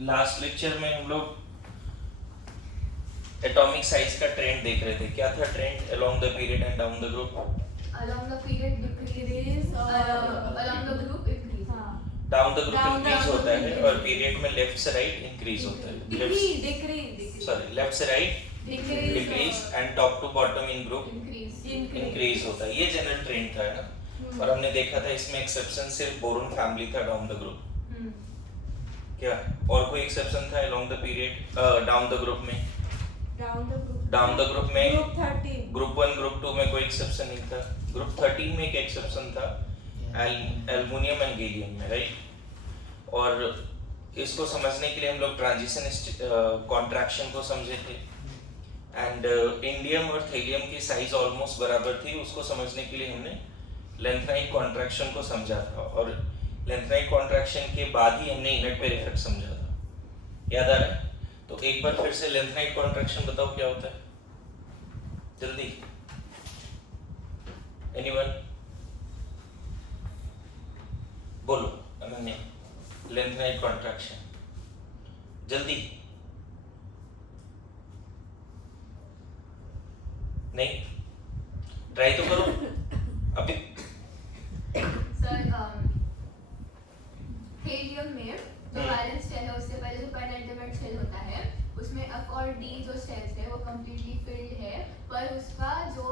Last lecture में हम लोग एटॉमिक साइज का ट्रेंड देख रहे थे। क्या था trend along the period and down the group? Along the period decrease, along the group increase. Down the group increase होता है और पीरियड में लेफ्ट से राइट इंक्रीज होता है। Decrease. सॉरी, लेफ्ट से right decrease and top to bottom in group increase होता है। ये जनरल ट्रेंड था ना। और हमने देखा था इसमें एक्सेप्शन सिर्फ बोरोन फैमिली था डाउन द ग्रुप। क्या और कोई एक्सेप्शन था along the period down the group में? डाउन द ग्रुप में ग्रुप 1 ग्रुप 2 में कोई एक्सेप्शन नहीं था। ग्रुप 13 में एक एक्सेप्शन था एल्युमिनियम एंड गैलियम में, राइट। और इसको समझने के लिए हम लोग ट्रांजिशन कॉन्ट्रैक्शन को समझे थे। एंड इंडियम और थेलियम की साइज ऑलमोस्ट बराबर थी। उसको समझने के लिए हमने लेंथनाइट कॉन्ट्रैक्शन को समझा था और लेंथनाइट कॉन्ट्रैक्शन के बाद ही हमने इनर पेयर इफेक्ट समझा था। याद आ रहा है? तो एक बार फिर से लेंथनाइट कॉन्ट्रैक्शन बताओ क्या होता है जल्दी। एनीवन बोलो। अनन्या, लेंथनाइट कॉन्ट्रैक्शन जल्दी। नहीं, ट्राई तो करो अभी। सर हेलियम में जो वैलेंस शेल है उससे पहले जो पेनिट्रेट शेल होता है उसमें F और D जो शेल्स है वो कंप्लीटली फिल्ड है, पर उसका जो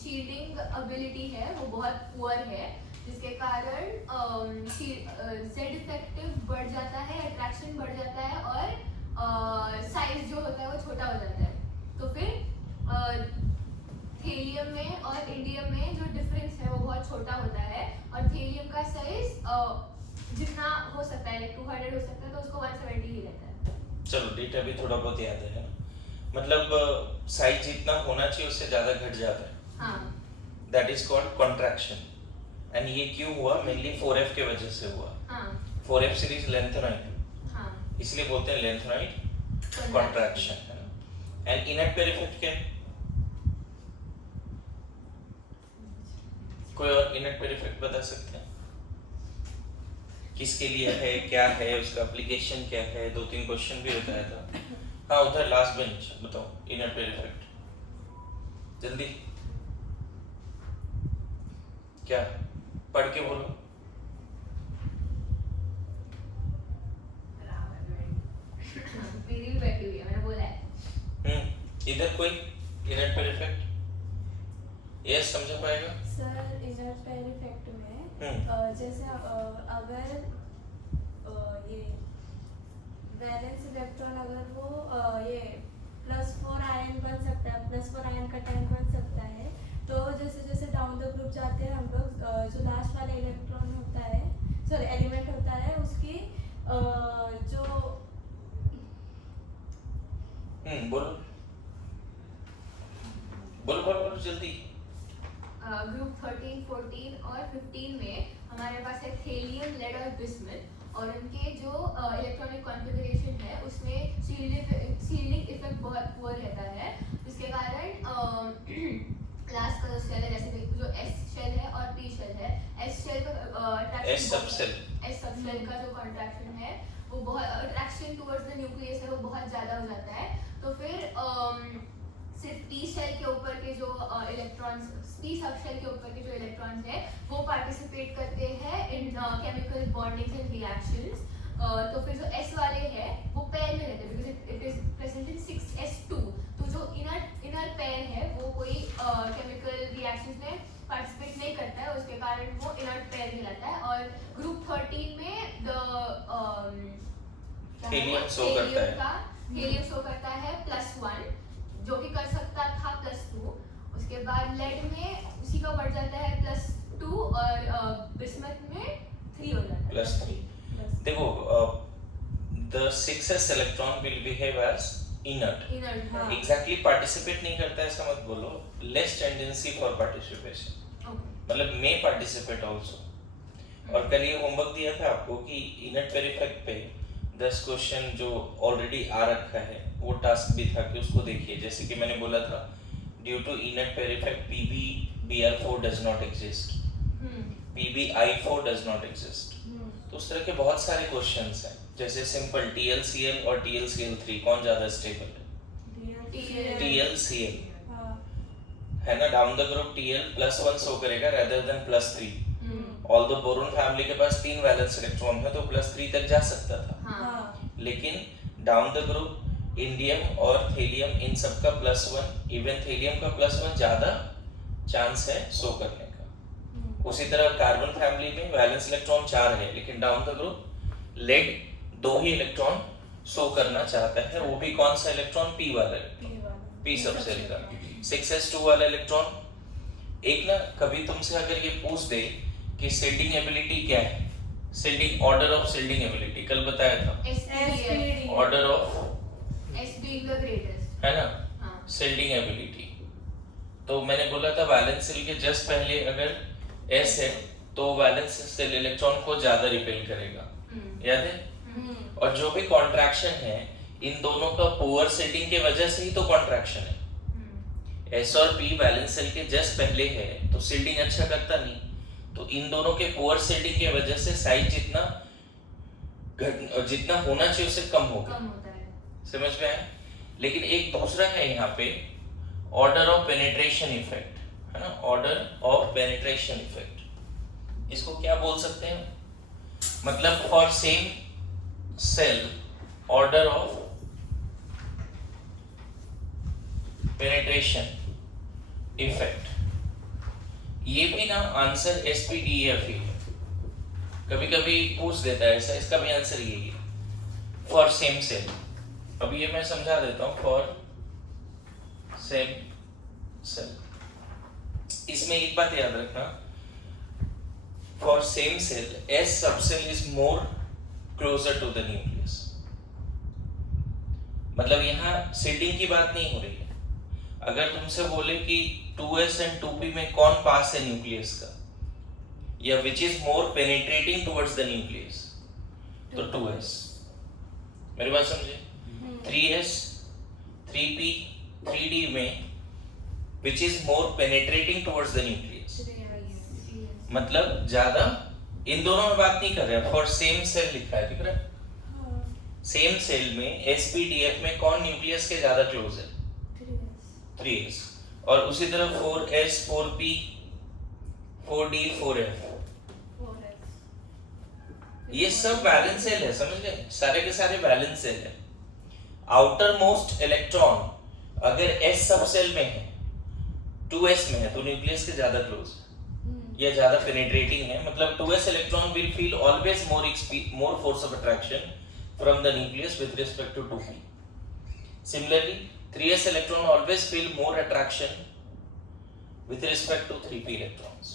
शील्डिंग एबिलिटी है वो बहुत पुअर है, जिसके कारण Z इफेक्टिव बढ़ जाता है, अट्रैक्शन बढ़ जाता है और साइज जो होता है वो छोटा हो जाता है। तो फिर थेलियम में और इंडियम में जो डिफरेंस है वो बहुत छोटा होता है और थेलियम का साइज जितना हो सकता है लाइक 200 हो सकता है तो उसको 170 ही रहता है। चलो डेटा भी थोड़ा बहुत याद है, मतलब साइज जितना होना चाहिए उससे ज्यादा घट जाता है। हाँ, that is called contraction. And ये क्यों हुआ? मेनली 4F के वजह से हुआ। हाँ, 4F सीरीज लेंथनाइट, हाँ, इसलिए बोलते हैं लेंथनाइट कॉन्ट्रैक्शन, है ना। एंड इनर पेयर इफेक्ट क्या है? कोई और इनर पेयर इफेक्ट बता सकते हैं? किसके लिए है, क्या है, उसका एप्लीकेशन क्या है? 2-3 क्वेश्चन भी बताया था। हाँ, उधर लास्ट बेंच बताओ इनर पेयर इफेक्ट जल्दी। क्या पढ़ के बोलो। मेरी भी बैठी हुई है, मैंने बोला है। इधर कोई इनर पेयर इफेक्ट यस समझा पाएगा? सर इनर पेयर इफेक्ट में जैसे अगर ये वैलेंस इलेक्ट्रॉन अगर वो ये +4 आयन बन सकता है, +4 आयन का टैंक बन सकता है, तो जैसे जैसे डाउन द ग्रुप जाते हैं हम लोग जो लास्ट वाला इलेक्ट्रॉन होता है, सॉरी एलिमेंट होता है, उसकी जो बोलो बोलो बोलो बोलो जल्दी। ग्रुप 13, 14 और 15 में हमारे पास है थेलियम, लेड और बिस्मथ और उनके जो इलेक्ट्रॉनिक कॉन्फ़िगरेशन है उसमें शील्डिंग इफेक्ट बहुत पुअर रहता है, जिसके कारण लास्ट का जो शेल है जैसे जो S शेल है और P शेल है, S शेल का S सबसेल का जो कॉन्ट्रैक्शन है वो बहुत अट्रैक्शन टुवर्ड्स द न्यूक्लियस है वो बहुत ज़्यादा हो जाता है। तो फिर सिर्फ P शेल के ऊपर के जो इलेक्ट्रॉन्स, P सब शेल के ऊपर के जो इलेक्ट्रॉन्स है वो पार्टिसिपेट करते हैं इन केमिकल बॉन्डिंग्स एंड रिएक्शंस। तो फिर जो S वाले हैं वो पेयर में रहते हैं because it is present in 6s2। तो जो इनर पेयर है वो कोई केमिकल रिएक्शंस में पार्टिसिपेट नहीं करता है, उसके कारण वो इनर पेयर कहलाता है। और ग्रुप 13 में द हीलियम शो करता है +1 जो कि कर सकता था +2। उसके बाद लेड में उसी का बढ़ जाता है +2 और बिस्मथ में 3 हो जाता है +3। देखो the 6s electron will behave as inert। Exactly participate नहीं करता है ऐसा मत बोलो, लेस टेंडेंसी फॉर पार्टिसिपेशन, मतलब मे पार्टिसिपेट आल्सो। और कल ये होमवर्क दिया था आपको कि इनर पेयर इफेक्ट पे 10 क्वेश्चन जो ऑलरेडी आ रखा है वो टास्क भी था कि उसको देखिए। जैसे कि मैंने बोला था due to inert pair effect PbBr4 does not exist, PbI4 does not exist. तो उस तरह के बहुत सारे क्वेश्चंस हैं, जैसे सिंपल TLCl और TLCl3 कौन ज्यादा स्टेबल है? TLCl है ना, down the group Tl+1 show करेगा rather than +3. Although boron family के पास 3 वैलेंस इलेक्ट्रॉन है तो +3 तक जा सकता था, लेकिन डाउन द ग्रुप इंडियम और थेलियम इन सब का +1, इवन थेलियम का +1 ज्यादा चांस है शो करने का। उसी तरह कार्बन फैमिली में वैलेंस इलेक्ट्रॉन 4 है, लेकिन डाउन द ग्रुप लेड 2 ही इलेक्ट्रॉन शो करना चाहता है, वो भी कौन सा इलेक्ट्रॉन? P वाला, P सबसेल का 6s2 वाला इलेक्ट्रॉन। एक ना कभी तुमसे अगर ये पूछ दे कि शिल्डिंग एबिलिटी क्या है, shielding order of shielding ability कल बताया था, order of S being the greatest, है ना, शिल्डिंग एबिलिटी। तो मैंने बोला था वैलेंस सेल के जस्ट पहले अगर S है तो वैलेंस सेल इलेक्ट्रॉन को ज्यादा रिपेल करेगा, याद है? और जो भी कॉन्ट्रैक्शन है इन दोनों का पुअर शिल्डिंग के वजह से ही तो कॉन्ट्रैक्शन है। S और P वैलेंस सेल के जस्ट पहले है तो शिल्डिंग अच्छा करता नहीं, तो इन दोनों के पुअर शिल्डिंग के वजह से साइज जितना होना चाहिए उससे कम होता है। समझ में आया? लेकिन एक दूसरा है यहाँ पे ऑर्डर ऑफ पेनिट्रेशन इफेक्ट, है ना, ऑर्डर ऑफ पेनिट्रेशन इफेक्ट। इसको क्या बोल सकते हैं? मतलब for same shell order of penetration effect, ये भी ना आंसर SPDEF ही है, कभी कभी पूछ देता है ऐसा, इसका भी आंसर यही है, फॉर सेम सेल। अब ये मैं समझा देता हूँ, फॉर सेम सेल। इसमें एक बात याद रखना, for same shell S subshell is more closer to the nucleus. मतलब यहाँ शिल्डिंग की बात नहीं हो रही है। अगर तुमसे बोले कि 2s एंड 2p में कौन पास है न्यूक्लियस का, या which is more penetrating towards the nucleus, तो 2s। मेरी बात समझे? 3s 3p 3d में which is more penetrating towards the nucleus, मतलब ज्यादा। इन दोनों में बात नहीं कर रहे, फॉर सेम सेल लिखा है, दिख रहा है? सेम सेल में SPDF में कौन न्यूक्लियस के ज्यादा क्लोज है? 3s। और उसी तरह 4s 4p 4d 4f, ये सब वैलेंस सेल है, समझ गए? सारे के सारे वैलेंस सेल है। आउटर मोस्ट इलेक्ट्रॉन अगर S सब सेल में है, 2s में है, तो न्यूक्लियस के ज्यादा क्लोज या ज्यादा पेनिट्रेटिंग है। मतलब 2s electron will feel always more force of attraction from the nucleus with respect to 2p। Similarly 3s electron always feel more attraction with respect to 3p electrons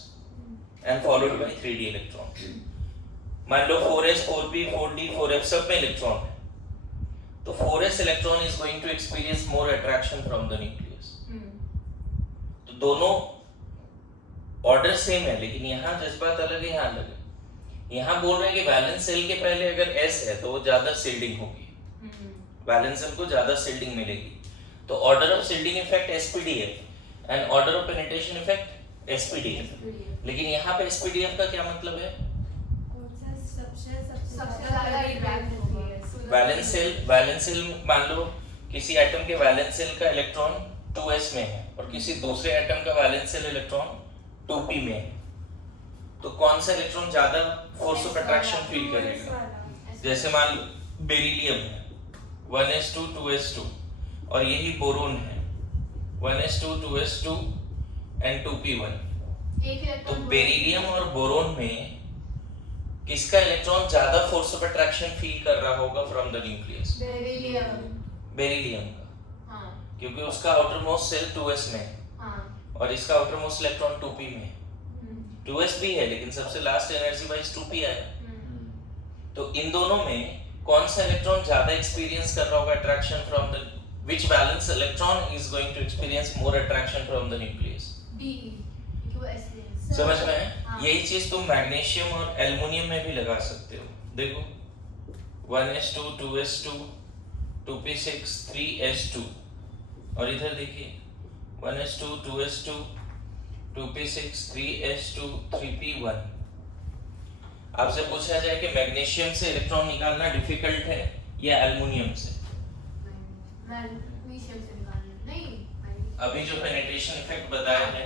and followed by 3d electrons. मान लो 4s 4p 4d 4f सब में electron है, तो 4s electron is going to experience more attraction from the nucleus. तो दोनों order same है, लेकिन यहाँ जज्बात अलग है, यहाँ अलग है। यहाँ बोल रहे हैं कि वैलेंस सेल के पहले अगर S है तो वो ज्यादा शिल्डिंग होगी, वैलेंस सेल को ज्यादा शिल्डिंग मिलेगी। तो order of shielding effect SPDF and order of penetration effect SPDF। लेकिन यहाँ पे SPDF का क्या मतलब है? वैलेंस सेल मान लो किसी एटम के वैलेंस सेल का इलेक्ट्रॉन 2s में है और किसी दूसरे एटम का वैलेंस सेल इलेक्ट्रॉन 2p में है, तो कौन सा इलेक्ट्रॉन ज्यादा फोर्स ऑफ अट्रैक्शन फील करेगा? जैसे मान लो बेरिलियम है 1s2 2s2, और यही बोरोन है 1s2 2s2 एंड 2p1। तो बेरिलियम और बोरोन में किसका इलेक्ट्रॉन ज्यादा फोर्स ऑफ अट्रैक्शन फील कर रहा होगा फ्रॉम द न्यूक्लियस? बेरिलियम का, क्योंकि उसका आउटर मोस्ट सेल 2s में है और इसका आउटर मोस्ट इलेक्ट्रॉन 2p में है। 2s भी है लेकिन सबसे लास्ट एनर्जी वाइज 2p आया। तो इन दोनों में कौन सा इलेक्ट्रॉन ज्यादा एक्सपीरियंस कर रहा होगा attraction from the, which valence electron is going to experience more attraction from the nucleus? B, समझ में है? यही चीज तुम मैग्नीशियम और एल्युमिनियम में भी लगा सकते हो। देखो 1s2 2s2 2p6 3s2, और इधर देखिए 1s2 2s2 2p6 3s2 3p1। आपसे पूछा जाए कि मैग्नीशियम से इलेक्ट्रॉन निकालना डिफिकल्ट है या एल्युमिनियम से, मैग्नीशियम से निकालना नहीं, अभी जो पेनिट्रेशन इफेक्ट बताया है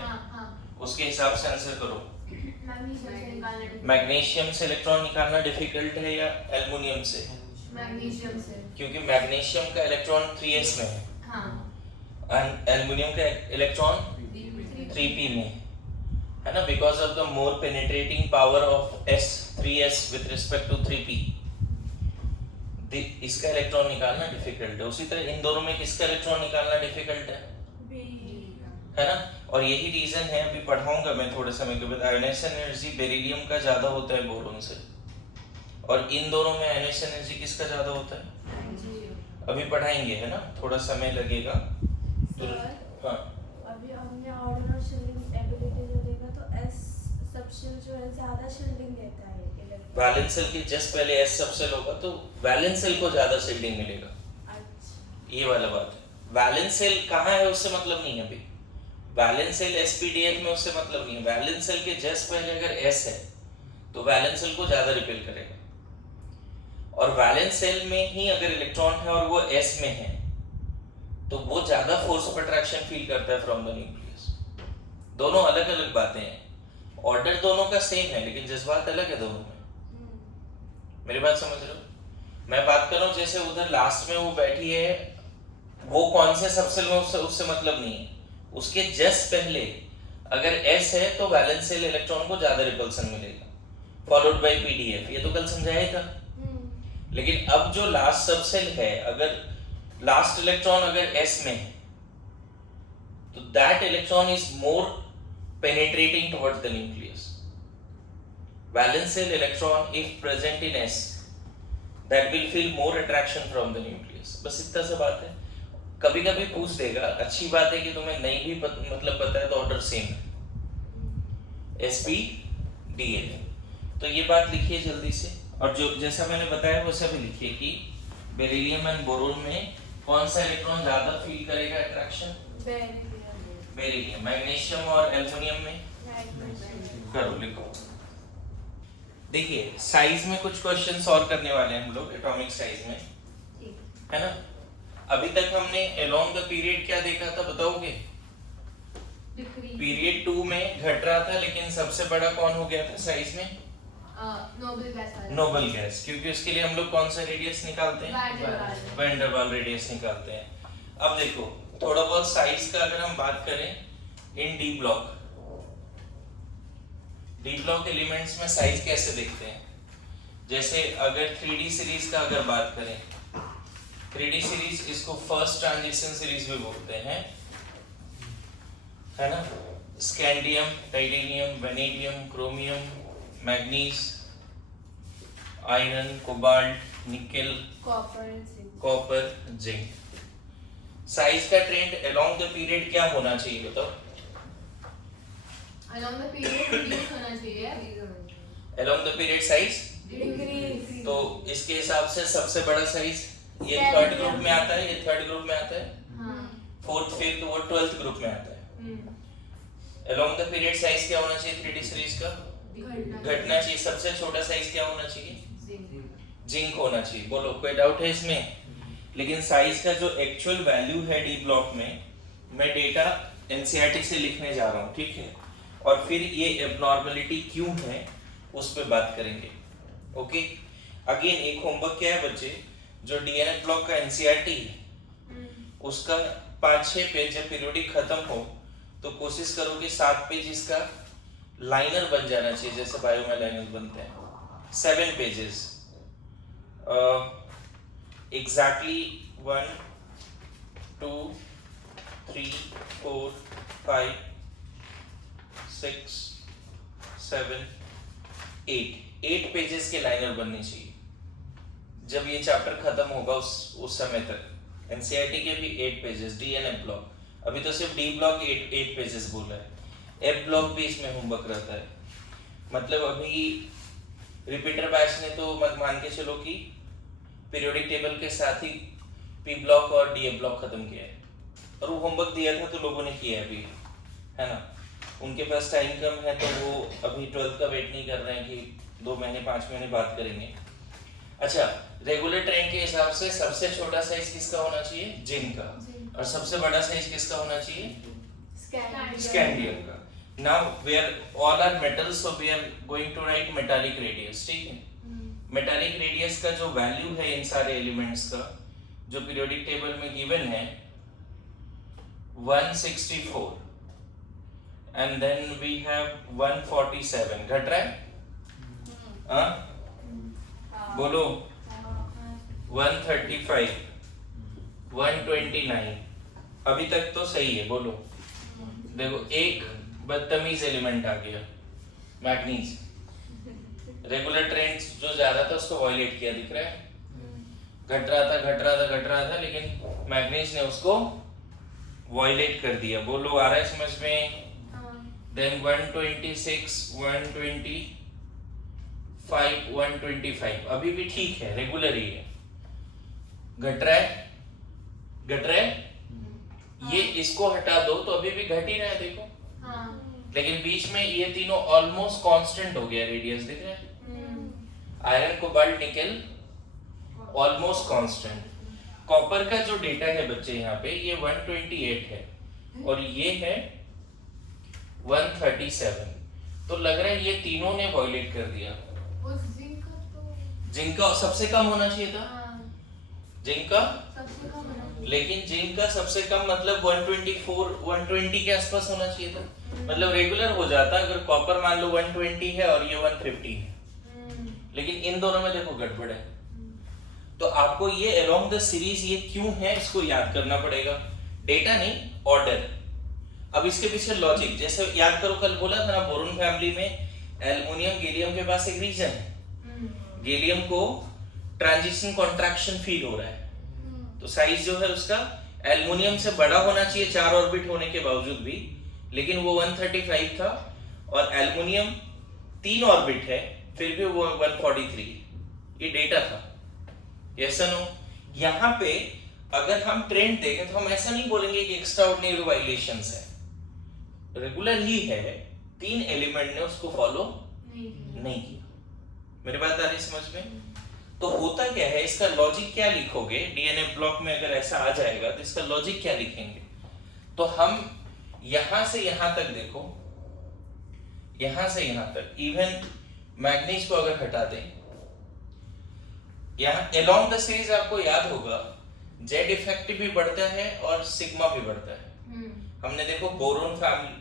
उसके हिसाब से आंसर करो। मैग्नीशियम से निकालना, मैग्नीशियम से इलेक्ट्रॉन निकालना डिफिकल्ट है या एल्युमिनियम से? मैग्नीशियम से, क्योंकि मैग्नीशियम का इलेक्ट्रॉन 3s में है एंड एल्युमिनियम का इलेक्ट्रॉन 3p में है ना, because of the more penetrating power of s 3s with respect to 3p, इसका इलेक्ट्रॉन निकालना डिफिकल्ट है। उसी तरह इन दोनों में किसका इलेक्ट्रॉन निकालना डिफिकल्ट है ना, और यही रीजन है, अभी पढ़ाऊंगा मैं थोड़े समय के बाद, आयोनाइजेशन एनर्जी बेरिलियम का ज्यादा होता है बोरोन से, और इन दोनों में आयोनाइजेशन एनर्जी किसका ज्यादा होता है, अभी पढ़ाएंगे है ना, थोड़ा समय लगेगा। हाँ अभी हमने ऑर्डर और शील्डिंग एबिलिटी जो देखा तो s सबशेल जो है ज्यादा शील्डिंग देता है इलेक्ट्रॉन। वैलेंस सेल के जस्ट पहले s सबसेल होगा तो वैलेंस सेल को ज्यादा शील्डिंग मिलेगा। अच्छा, ये वाला बात है। वैलेंस सेल कहाँ है उससे मतलब नहीं है अभी, वैलेंस सेल sp-df में उससे मतलब नहीं है। वैलेंस सेल के जस्ट पहले अगर s है तो वैलेंस सेल को ज्यादा रिपेल करेगा, और वैलेंस सेल में ही अगर इलेक्ट्रॉन है और वो s में है तो वो ज्यादा फोर्स ऑफ अट्रैक्शन फील करता है फ्रॉम द न्यूक्लियस। दोनों अलग अलग बातें हैं, ऑर्डर दोनों का सेम है लेकिन जज्बात अलग है दोनों में। मेरी बात समझ रहे हो? मैं बात कर रहा हूँ जैसे उधर लास्ट में वो बैठी है, वो कौन से सबसेल में उससे मतलब नहीं है, उसके जस्ट पहले अगर s है तो वैलेंस सेल इलेक्ट्रॉन को ज्यादा रिपल्सन मिलेगा, फॉलोड बाय pdf, ये तो कल समझाया था। लेकिन अब जो लास्ट सबसेल है, अगर लास्ट इलेक्ट्रॉन अगर s में है तो that electron is more penetrating towards the nucleus. Valence shell electron if present in s that will feel more attraction from the nucleus। बस इतना सा बात है। कभी कभी पूछ देगा, अच्छी बात है कि तुम्हें नहीं भी मतलब पता है तो ऑर्डर सेम है, sp-df। तो ये बात लिखिए जल्दी से, और जो जैसा मैंने बताया वैसा भी लिखिए कि बेरिलियम एंड बोरोन में कौन सा इलेक्ट्रॉन ज्यादा फील करेगा अट्रैक्शन? बेरिलियम। मैग्नीशियम और एल्युमिनियम में करो, लिखो। देखिए साइज में कुछ क्वेश्चंस और करने वाले हैं हम लोग, एटॉमिक साइज में, है ना। अभी तक हमने अलोंग द पीरियड क्या देखा था बताओगे? पीरियड 2 में घट रहा था, लेकिन सबसे बड़ा कौन हो गया था साइज में? नोबल गैस वाला। नोबल गैस, क्योंकि उसके लिए हम लोग कौन सा रेडियस निकालते हैं? वैन डर वाल रेडियस निकालते हैं। अब देखो थोड़ा बहुत साइज का अगर हम बात करें in D block, D block elements में साइज कैसे देखते हैं? जैसे अगर 3D सीरीज का अगर बात करें, 3D सीरीज, इसको फर्स्ट ट्रांजिशन सीरीज भी बोलते हैं, है ना। Scandium, titanium, vanadium, chromium, manganese, iron, cobalt, nickel, copper, zinc. Size का ट्रेंड अलोंग द पीरियड क्या होना चाहिए बताओ? अलोंग द पीरियड रिड्यूस होना चाहिए। Along the period size decrease. तो इसके हिसाब से सबसे बड़ा साइज ये थर्ड ग्रुप में आता है, ये थर्ड ग्रुप में आता है, फोर्थ फिफ्थ वो 12th ग्रुप में आता है। अलोंग द पीरियड साइज क्या होना चाहिए 3D सीरीज का? घटना चाहिए। सबसे छोटा साइज क्या होना चाहिए? जिंक होना चाहिए। बोलो कोई डाउट है इसमें? लेकिन साइज का जो एक्चुअल वैल्यू है डी ब्लॉक में, मैं डेटा एनसीईआरटी से लिखने जा रहा हूँ, ठीक है, और फिर ये एबनॉर्मलिटी क्यों है उस पर बात करेंगे। ओके, अगेन एक होमवर्क क्या है बच्चे, जो डीएनए ब्लॉक का एनसीईआरटी है उसका 5-6 पेज जब पीरियोडिक खत्म हो तो कोशिश करो कि 7 पेज इसका लाइनर बन जाना चाहिए, जैसे बायो में लाइनर बनते हैं। 7 पेजेस एग्जैक्टली 1 2 3 4 5 6 7 8 पेजेस के लाइनर बनने चाहिए जब ये चैप्टर खत्म होगा उस समय तक। एनसीईआरटी के भी 8 पेजेस, डीएनए ब्लॉक, अभी तो सिर्फ डी ब्लॉक 8 पेजेस बोला है, एफ ब्लॉक भी इसमें होमवर्क रहता है। मतलब अभी रिपीटर बैच ने तो मत मान के चलो कि पीरियोडिक टेबल के साथ ही पी ब्लॉक और डी ब्लॉक खत्म किया है, और वो होमवर्क दिया था तो लोगों ने किया है अभी, है ना। उनके पास टाइम कम है तो वो अभी 12th का वेट नहीं कर रहे हैं कि 2 महीने 5 महीने बात करेंगे। अच्छा, रेगुलर ट्रेंड के हिसाब से सबसे छोटा साइज किसका होना चाहिए? जिंक का। और सबसे बड़ा साइज किसका होना चाहिए? स्कैंडियम का। Now we are all are metals, so we are going to write metallic radius, ठीक है? मेटालिक रेडियस का जो वैल्यू है इन सारे एलिमेंट्स का, जो पीरियोडिक टेबल में गिवन है 164 एंड देन वी हैव 147। घट रहा है? बोलो 135, 129। अभी तक तो सही है, बोलो। देखो एक बदतमीज एलिमेंट आ गया, मैग्नीज। रेगुलर ट्रेंड जो ज्यादा था उसको वायलेट किया, दिख रहा है? घट रहा था, लेकिन मैग्नीज ने उसको वायलेट कर दिया। बोलो आ रहा है समझ में? देन 126, 125, 125 अभी भी ठीक है, रेगुलर ही है। घट रहा है? ये इसको हटा दो तो अभी भी घट ही रहा है, देखो। लेकिन बीच में ये तीनों ऑलमोस्ट कांस्टेंट हो गया, रेडियस दिख रहा है? Iron, cobalt, nickel almost constant. Copper का जो डेटा है बच्चे यहाँ पे, ये 128 है और ये है 137। तो लग रहा है ये तीनों ने वायलेट कर दिया। जिंक का सबसे कम होना चाहिए था। जिंक का लेकिन जिंक का सबसे कम मतलब 124, 120 के आसपास होना चाहिए था। मतलब रेगुलर हो जाता अगर कॉपर मान लो 120 है और ये 150 है, लेकिन इन दोनों में देखो गड़बड़ है। तो आपको ये अलोंग द सीरीज ये क्यों है इसको याद करना पड़ेगा, डेटा नहीं, ऑर्डर। अब इसके पीछे लॉजिक जैसे याद करो, कल बोला था ना बोरोन फैमिली में एल्युमिनियम गैलियम के पास एक रीजन है। गैलियम को ट्रांजिशन कॉन्ट्रैक्शन फील हो रहा है, तो साइज जो है उसका एल्युमिनियम से बड़ा होना चाहिए 4 ऑर्बिट होने के बावजूद भी, लेकिन वो 135 था और एल्युमिनियम 3 ऑर्बिट है फिर भी वो 143। ये डेटा था, यस नो? यहाँ पे अगर हम ट्रेंड देखें तो हम ऐसा नहीं बोलेंगे कि एक्स्ट्राऑर्डिनरी वाइलेशंस है, रेगुलर ही है, 3 एलिमेंट ने उसको फॉलो नहीं किया। मेरी बात आ रही समझ में? तो होता क्या है, इसका लॉजिक क्या लिखोगे? डीएनए ब्लॉक में अगर ऐसा आ जाएगा तो इसका लॉजिक क्या लिखेंगे? तो हम यहां से यहां तक देखो, यहां से यहां तक इवन मैग्नीज को अगर हटा दें, यहां अलोंग द सीरीज आपको याद होगा जेड इफेक्टिव भी बढ़ता है और सिग्मा भी बढ़ता है। हमने देखो boron family,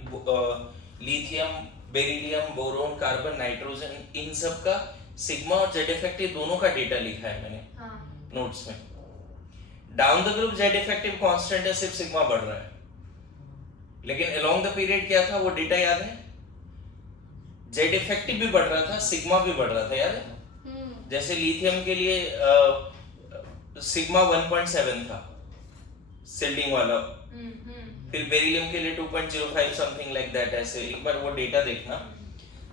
lithium, beryllium, boron, carbon, nitrogen, इन सब का सिग्मा और जेड इफेक्टिव दोनों का डेटा लिखा है मैंने नोट्स में। Down the group Z effective constant है, सिर्फ सिग्मा बढ़ रहा है, लेकिन अलोंग द पीरियड क्या था वो डेटा याद है? जेड इफेक्टिव भी बढ़ रहा था, सिग्मा भी बढ़ रहा था, याद है? जैसे लिथियम के लिए सिग्मा 1.7 था सिल्डिंग वाला, फिर बेरिलियम के लिए 2.05 समथिंग लाइक दैट। ऐसे एक बार वो डेटा देखना।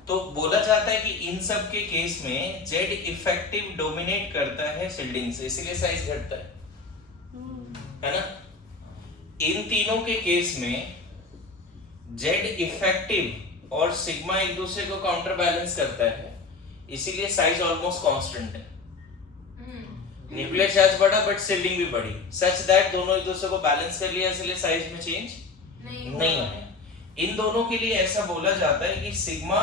तो बोला जाता है कि इन सब के केस में जेड इफेक्टिव डोमिनेट करता है शिल्डिंग से, इसीलिए साइज घटता है ना? इन तीनों के केस में जेड इफेक्टिव और सिग्मा एक दूसरे को काउंटर बैलेंस करता है, इसीलिए साइज ऑलमोस्ट कांस्टेंट है। न्यूक्लियर चार्ज बढ़ा बट शिल्डिंग भी बढ़ी, सच दैट दोनों एक दूसरे को बैलेंस कर लिया, इसलिए साइज में चेंज नहीं आया। इन दोनों के लिए ऐसा बोला जाता है कि सिग्मा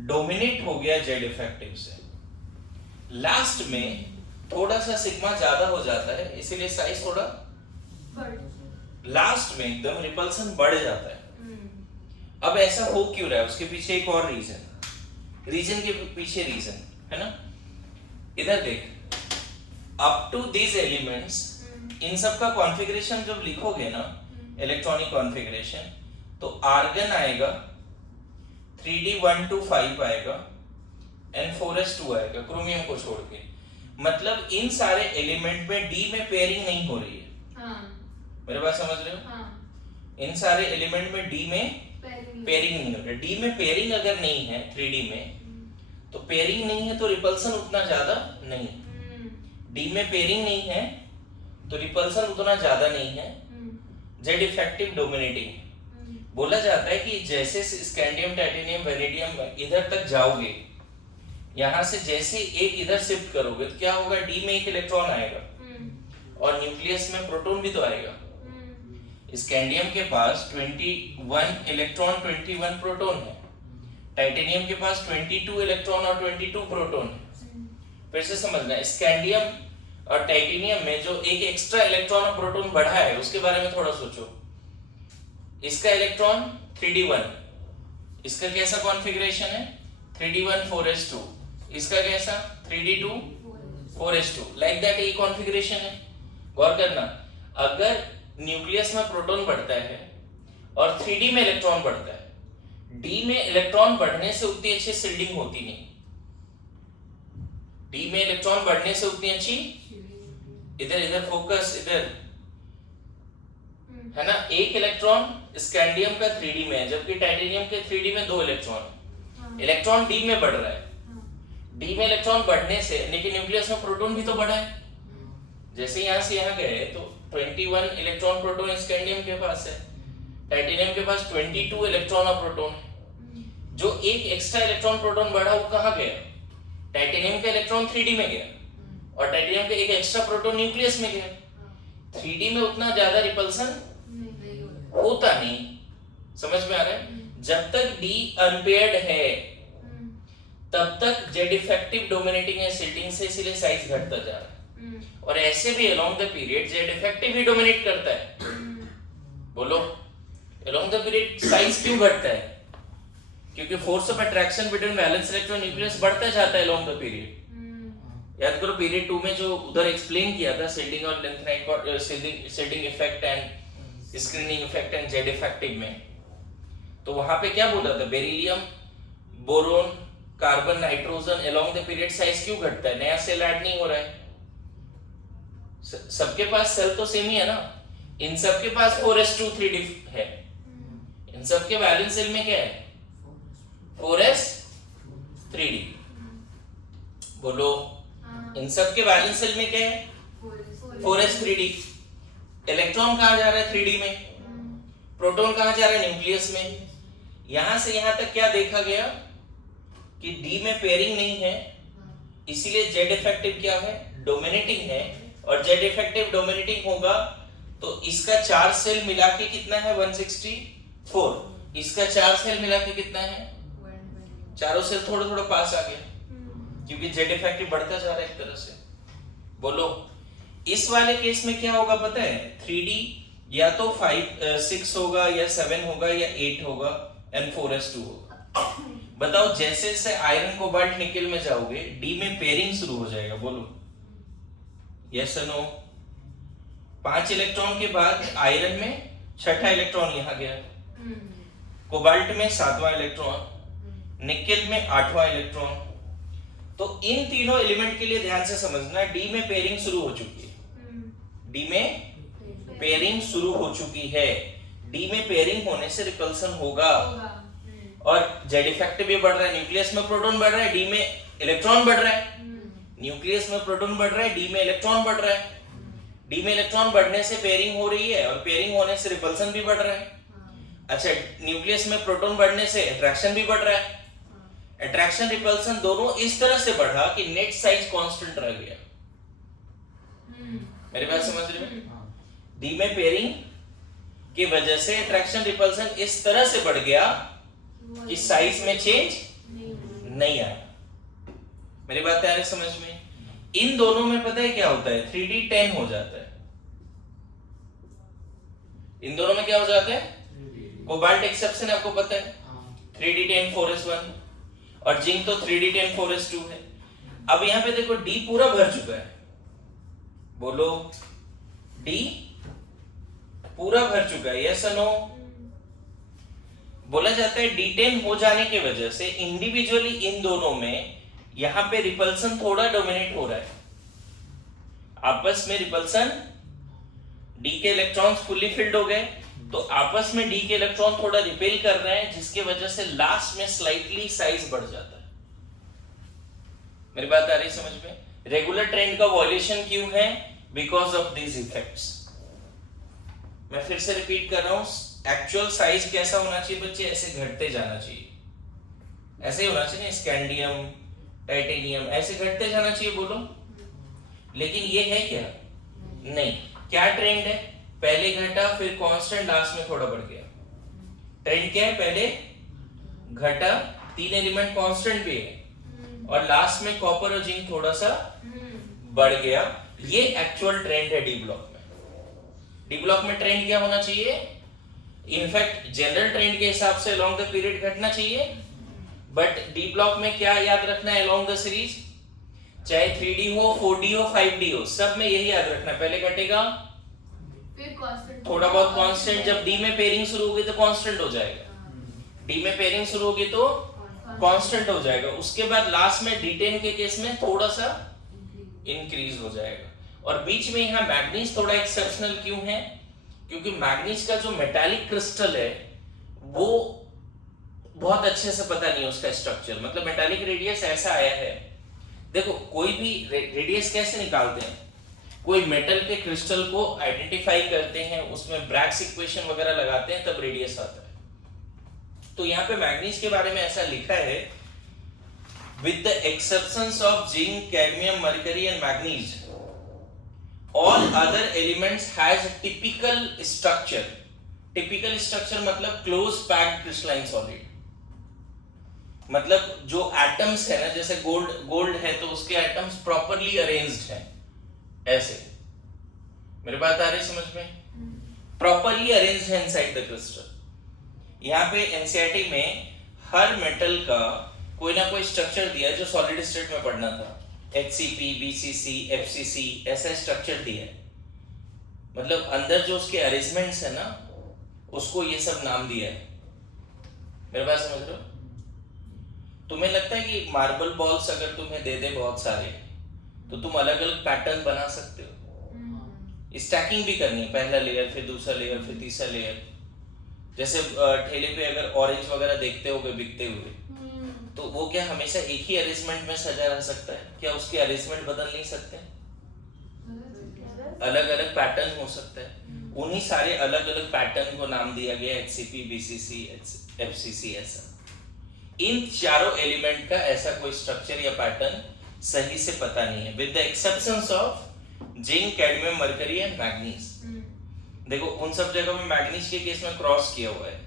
डोमिनेट हो गया जेड इफेक्टिव से, लास्ट में थोड़ा सा सिग्मा ज्यादा हो जाता है, इसीलिए साइज थोड़ा लास्ट में एकदम रिपल्सन बढ़ जाता है। अब ऐसा हो क्यों रहा है, उसके पीछे एक और रीजन के पीछे रीजन है ना। इधर देख, अप टू दिस एलिमेंट्स, इन सब का कॉन्फ़िगरेशन जब लिखोगे ना, इलेक्ट्रॉनिक कॉन्फ़िगरेशन, तो आर्गन आएगा 3d125 आएगा, N4s2 आएगा क्रोमियम को छोड़ के। मतलब इन सारे एलिमेंट में डी में पेयरिंग नहीं हो रही है। मेरे बात समझ रहे हो? इन सारे एलिमेंट में डी में पेयरिंग नहीं हो रही। डी में पेयरिंग अगर नहीं है 3d में, तो पेयरिंग नहीं है तो रिपल्सन उतना ज्यादा नहीं। डी में पेयरिंग नहीं है तो रिपल्सन उतना ज्यादा नहीं है, जेड इफेक्टिव डोमिनेटिंग। बोला जाता है कि जैसे स्कैंडियम, टाइटेनियम, वेनेडियम इधर तक जाओगे, यहाँ से जैसे एक इधर शिफ्ट करोगे तो क्या होगा, डी में एक इलेक्ट्रॉन आएगा और न्यूक्लियस में प्रोटॉन भी तो आएगा। स्कैंडियम के पास 21 इलेक्ट्रॉन 21 प्रोटॉन है, टाइटेनियम के पास 22 इलेक्ट्रॉन और 22 प्रोटॉन है। फिर से समझना, स्कैंडियम और टाइटेनियम में जो एक एक्स्ट्रा इलेक्ट्रॉन और प्रोटॉन बढ़ा है उसके बारे में थोड़ा सोचो। इसका इलेक्ट्रॉन 3d1, इसका कैसा कॉन्फ़िगरेशन है 3d1 4s2, इसका कैसा 3d2 4s2, लाइक दैट ये कॉन्फ़िगरेशन है। गौर करना, अगर न्यूक्लियस में प्रोटॉन बढ़ता है और 3d में इलेक्ट्रॉन बढ़ता है, d में इलेक्ट्रॉन बढ़ने से उतनी अच्छी शिल्डिंग होती नहीं। d में इलेक्ट्रॉन बढ़ने से उतनी अच्छी, इधर फोकस, इधर है ना, एक इलेक्ट्रॉन स्कैंडियम का 3d में है जबकि टाइटेनियम के 3d में 2 इलेक्ट्रॉन। इलेक्ट्रॉन d में बढ़ रहा है, d में इलेक्ट्रॉन बढ़ने से, लेकिन न्यूक्लियस में प्रोटॉन भी तो बढ़ा है। जैसे यहां से यहां गए तो 21 इलेक्ट्रॉन प्रोटॉन स्कैंडियम के पास है, टाइटेनियम के पास 22 इलेक्ट्रॉन और प्रोटॉन है। जो एक एक्स्ट्रा इलेक्ट्रॉन प्रोटॉन बढ़ा वो कहां गया, टाइटेनियम का इलेक्ट्रॉन 3d में गया और टाइटेनियम का एक एक्स्ट्रा प्रोटॉन न्यूक्लियस में गया। 3d में उतना ज्यादा रिपल्सन होता नहीं, समझ में आ रहा है। जब तक d अनपेयर्ड है तब तक z इफेक्टिव डोमिनेटिंग है शिल्डिंग से, इसलिए साइज घटता जा रहा है। और ऐसे भी along the period z effective he dominate करता है। बोलो, अलोंग द पीरियड साइज क्यों घटता है? क्योंकि force of attraction between valence electron nucleus बढ़ता जाता है अलोंग द पीरियड। याद करो पीरियड 2 में जो उधर एक्सप्लेन किया था शिल्डिंग और length shielding effect and screening effect and Z effective में, तो वहां पे क्या बोला था, beryllium, boron, carbon, nitrogen along the period size क्यों घटता है? नया सेल ऐड नहीं हो रहा है, सबके पास सेल तो सेम ही है ना। इन सबके पास 4s2 3d है, इन सबके वैलेंस सेल में क्या है 4s 3d। बोलो, इन सबके वैलेंस सेल में क्या है 4s 3d। इलेक्ट्रॉन कहां जा रहा है 3d में, प्रोटॉन कहां जा रहा है न्यूक्लियस में। यहां से यहां तक क्या देखा गया कि d में पेयरिंग नहीं है, इसीलिए z इफेक्टिव क्या है डोमिनेटिंग है। और z इफेक्टिव डोमिनेटिंग होगा तो इसका 4 सेल मिला के कितना है 164, इसका 4 सेल मिला के कितना है, चारों सेल थोड़ा थोड़ा पास आ गया क्योंकि z इफेक्टिव बढ़ता जा रहा है एक तरह से। बोलो, इस वाले केस में क्या होगा पता है, 3d या तो 6 होगा या 7 होगा या 8 होगा एंड 4s2 होगा। बताओ, जैसे जैसे आयरन कोबाल्ट निकेल में जाओगे d में पेयरिंग शुरू हो जाएगा। बोलो यस और नो। 5 इलेक्ट्रॉन के बाद आयरन में छठा इलेक्ट्रॉन यहां गया, कोबाल्ट में 7वां इलेक्ट्रॉन, निकेल में 8वां इलेक्ट्रॉन। तो इन तीनों एलिमेंट के लिए ध्यान से समझना, डी में पेयरिंग शुरू हो चुकी है, डी में पेयरिंग शुरू हो चुकी है। डी में पेयरिंग होने से रिपल्सन होगा और जेड इफेक्टिव भी बढ़ रहा है, न्यूक्लियस में प्रोटॉन बढ़ रहा है, डी में इलेक्ट्रॉन बढ़ रहा है। न्यूक्लियस में प्रोटॉन बढ़ रहा है, डी में इलेक्ट्रॉन बढ़ रहा है। डी में इलेक्ट्रॉन बढ़ने से पेयरिंग हो रही है और पेयरिंग होने से रिपल्सन भी बढ़ रहा है। अच्छा, न्यूक्लियस में प्रोटॉन बढ़ने से अट्रैक्शन भी बढ़ रहा है। अट्रैक्शन रिपल्सन दोनों इस तरह से बढ़ा कि नेट साइज कांस्टेंट रह गया। मेरी बात समझ रहे हो? डी में पेयरिंग की वजह से अट्रैक्शन रिपल्सन इस तरह से बढ़ गया कि साइज में चेंज नहीं आया। मेरी बात आ रही समझ में? इन दोनों में पता है क्या होता है, 3d 10 हो जाता है। इन दोनों में क्या हो जाता है, कोबाल्ट एक्सेप्शन आपको पता है, 3d 10 4s1 और जिंक तो 3d 10 4s2 है। अब यहां पे देखो d पूरा भर चुका है। बोलो, d पूरा भर चुका है, यस और नो? बोला जाता है d10 हो जाने की वजह से इंडिविजुअली इन दोनों में यहां पे रिपल्सन थोड़ा डोमिनेट हो रहा है। आपस में रिपल्सन, डी के इलेक्ट्रॉन्स फुली फिल्ड हो गए तो आपस में डी के इलेक्ट्रॉन थोड़ा रिपेल कर रहे हैं, जिसकी वजह से लास्ट में स्लाइटली साइज बढ़ जाता है। मेरी बात आ रही समझ में? रेगुलर ट्रेंड का वॉल्यूशन क्यों है? Because of these effects. मैं फिर से रिपीट कर रहा हूं, एक्चुअल साइज कैसा होना चाहिए बच्चे? ऐसे घटते जाना चाहिए, ऐसे ही होना चाहिए। स्कैंडियम, टाइटेनियम, ऐसे घटते जाना चाहिए, बोलो। लेकिन ये है क्या? नहीं। क्या ट्रेंड है? पहले घटा, फिर कांस्टेंट, लास्ट में थोड़ा बढ़ गया। ट्रेंड क्या है? पहले घटा, 3 एलिमेंट कांस्टेंट पे है, और लास्ट में कॉपर और जिंक थोड़ा सा बढ़ गया। ये एक्चुअल ट्रेंड है डी ब्लॉक में। डी ब्लॉक में ट्रेंड क्या होना चाहिए? इनफैक्ट जनरल ट्रेंड के हिसाब से अलोंग द पीरियड घटना चाहिए, बट डी ब्लॉक में क्या याद रखना है अलोंग द सीरीज? चाहे 3D हो, 4D हो, 5D हो, सब में यही याद रखना है, पहले घटेगा फिर कांस्टेंट, थोड़ा बहुत कांस्टेंट, जब डी में पेयरिंग शुरू होगी तो कांस्टेंट हो जाएगा, डी में पेयरिंग शुरू होगी तो कांस्टेंट हो जाएगा, उसके बाद लास्ट में D10 के केस में थोड़ा सा इंक्रीज हो जाएगा। और बीच में यहाँ मैग्नीज थोड़ा एक्सेप्शनल क्यों है? क्योंकि मैग्नीज का जो मेटालिक क्रिस्टल है वो बहुत अच्छे से पता नहीं उसका स्ट्रक्चर, मतलब मेटालिक रेडियस ऐसा आया है। देखो कोई भी रेडियस कैसे निकालते हैं? कोई मेटल के क्रिस्टल को आइडेंटिफाई करते हैं, उसमें ब्रैग्स इक्वेशन वगैरह लगाते हैं, तब रेडियस आता है। तो यहाँ पे मैग्नीज के बारे में ऐसा लिखा है, with the exceptions of zinc, cadmium, mercury and manganese, all other elements has a typical structure. Typical structure मतलब close packed crystalline solid, मतलब जो एटम्स है ना, जैसे गोल्ड है तो उसके एटम्स प्रॉपरली अरेंज्ड हैं, ऐसे। मेरे बात आ रही समझ में? प्रॉपरली अरेंज्ड है इनसाइड द क्रिस्टल। यहाँ पे एनसीईआरटी में हर मेटल का कोई ना कोई स्ट्रक्चर दिया है जो सॉलिड स्टेट में पढ़ना था, HCP, BCC, FCC, ऐसा स्ट्रक्चर दिया है, मतलब अंदर जो उसके अरेंजमेंट्स है ना, उसको ये सब नाम दिया है। मेरे बात समझ रहे हो? तुम्हें लगता है कि मार्बल बॉल्स अगर तुम्हें दे दे बहुत सारे, तो तुम अलग अलग पैटर्न बना सकते हो, स्टैकिंग भी करनी है, पहला लेयर, फिर दूसरा लेयर, फिर तीसरा लेयर। जैसे ठेले पे अगर ऑरेंज वगैरह देखते होगे बिकते हुए, तो वो क्या हमेशा एक ही अरेंजमेंट में सजा रह सकता है? क्या उसके अरेंजमेंट बदल नहीं सकते? अलग अलग पैटर्न हो सकता है। उन्हीं सारे अलग अलग पैटर्न को नाम दिया गया HCP, BCC, FCC, ऐसा। इन चारों एलिमेंट का ऐसा कोई स्ट्रक्चर या पैटर्न सही से पता नहीं है, with the exceptions of zinc, cadmium, mercury and manganese. देखो उन सब जगह में मैग्नीज के केस में क्रॉस किया हुआ है,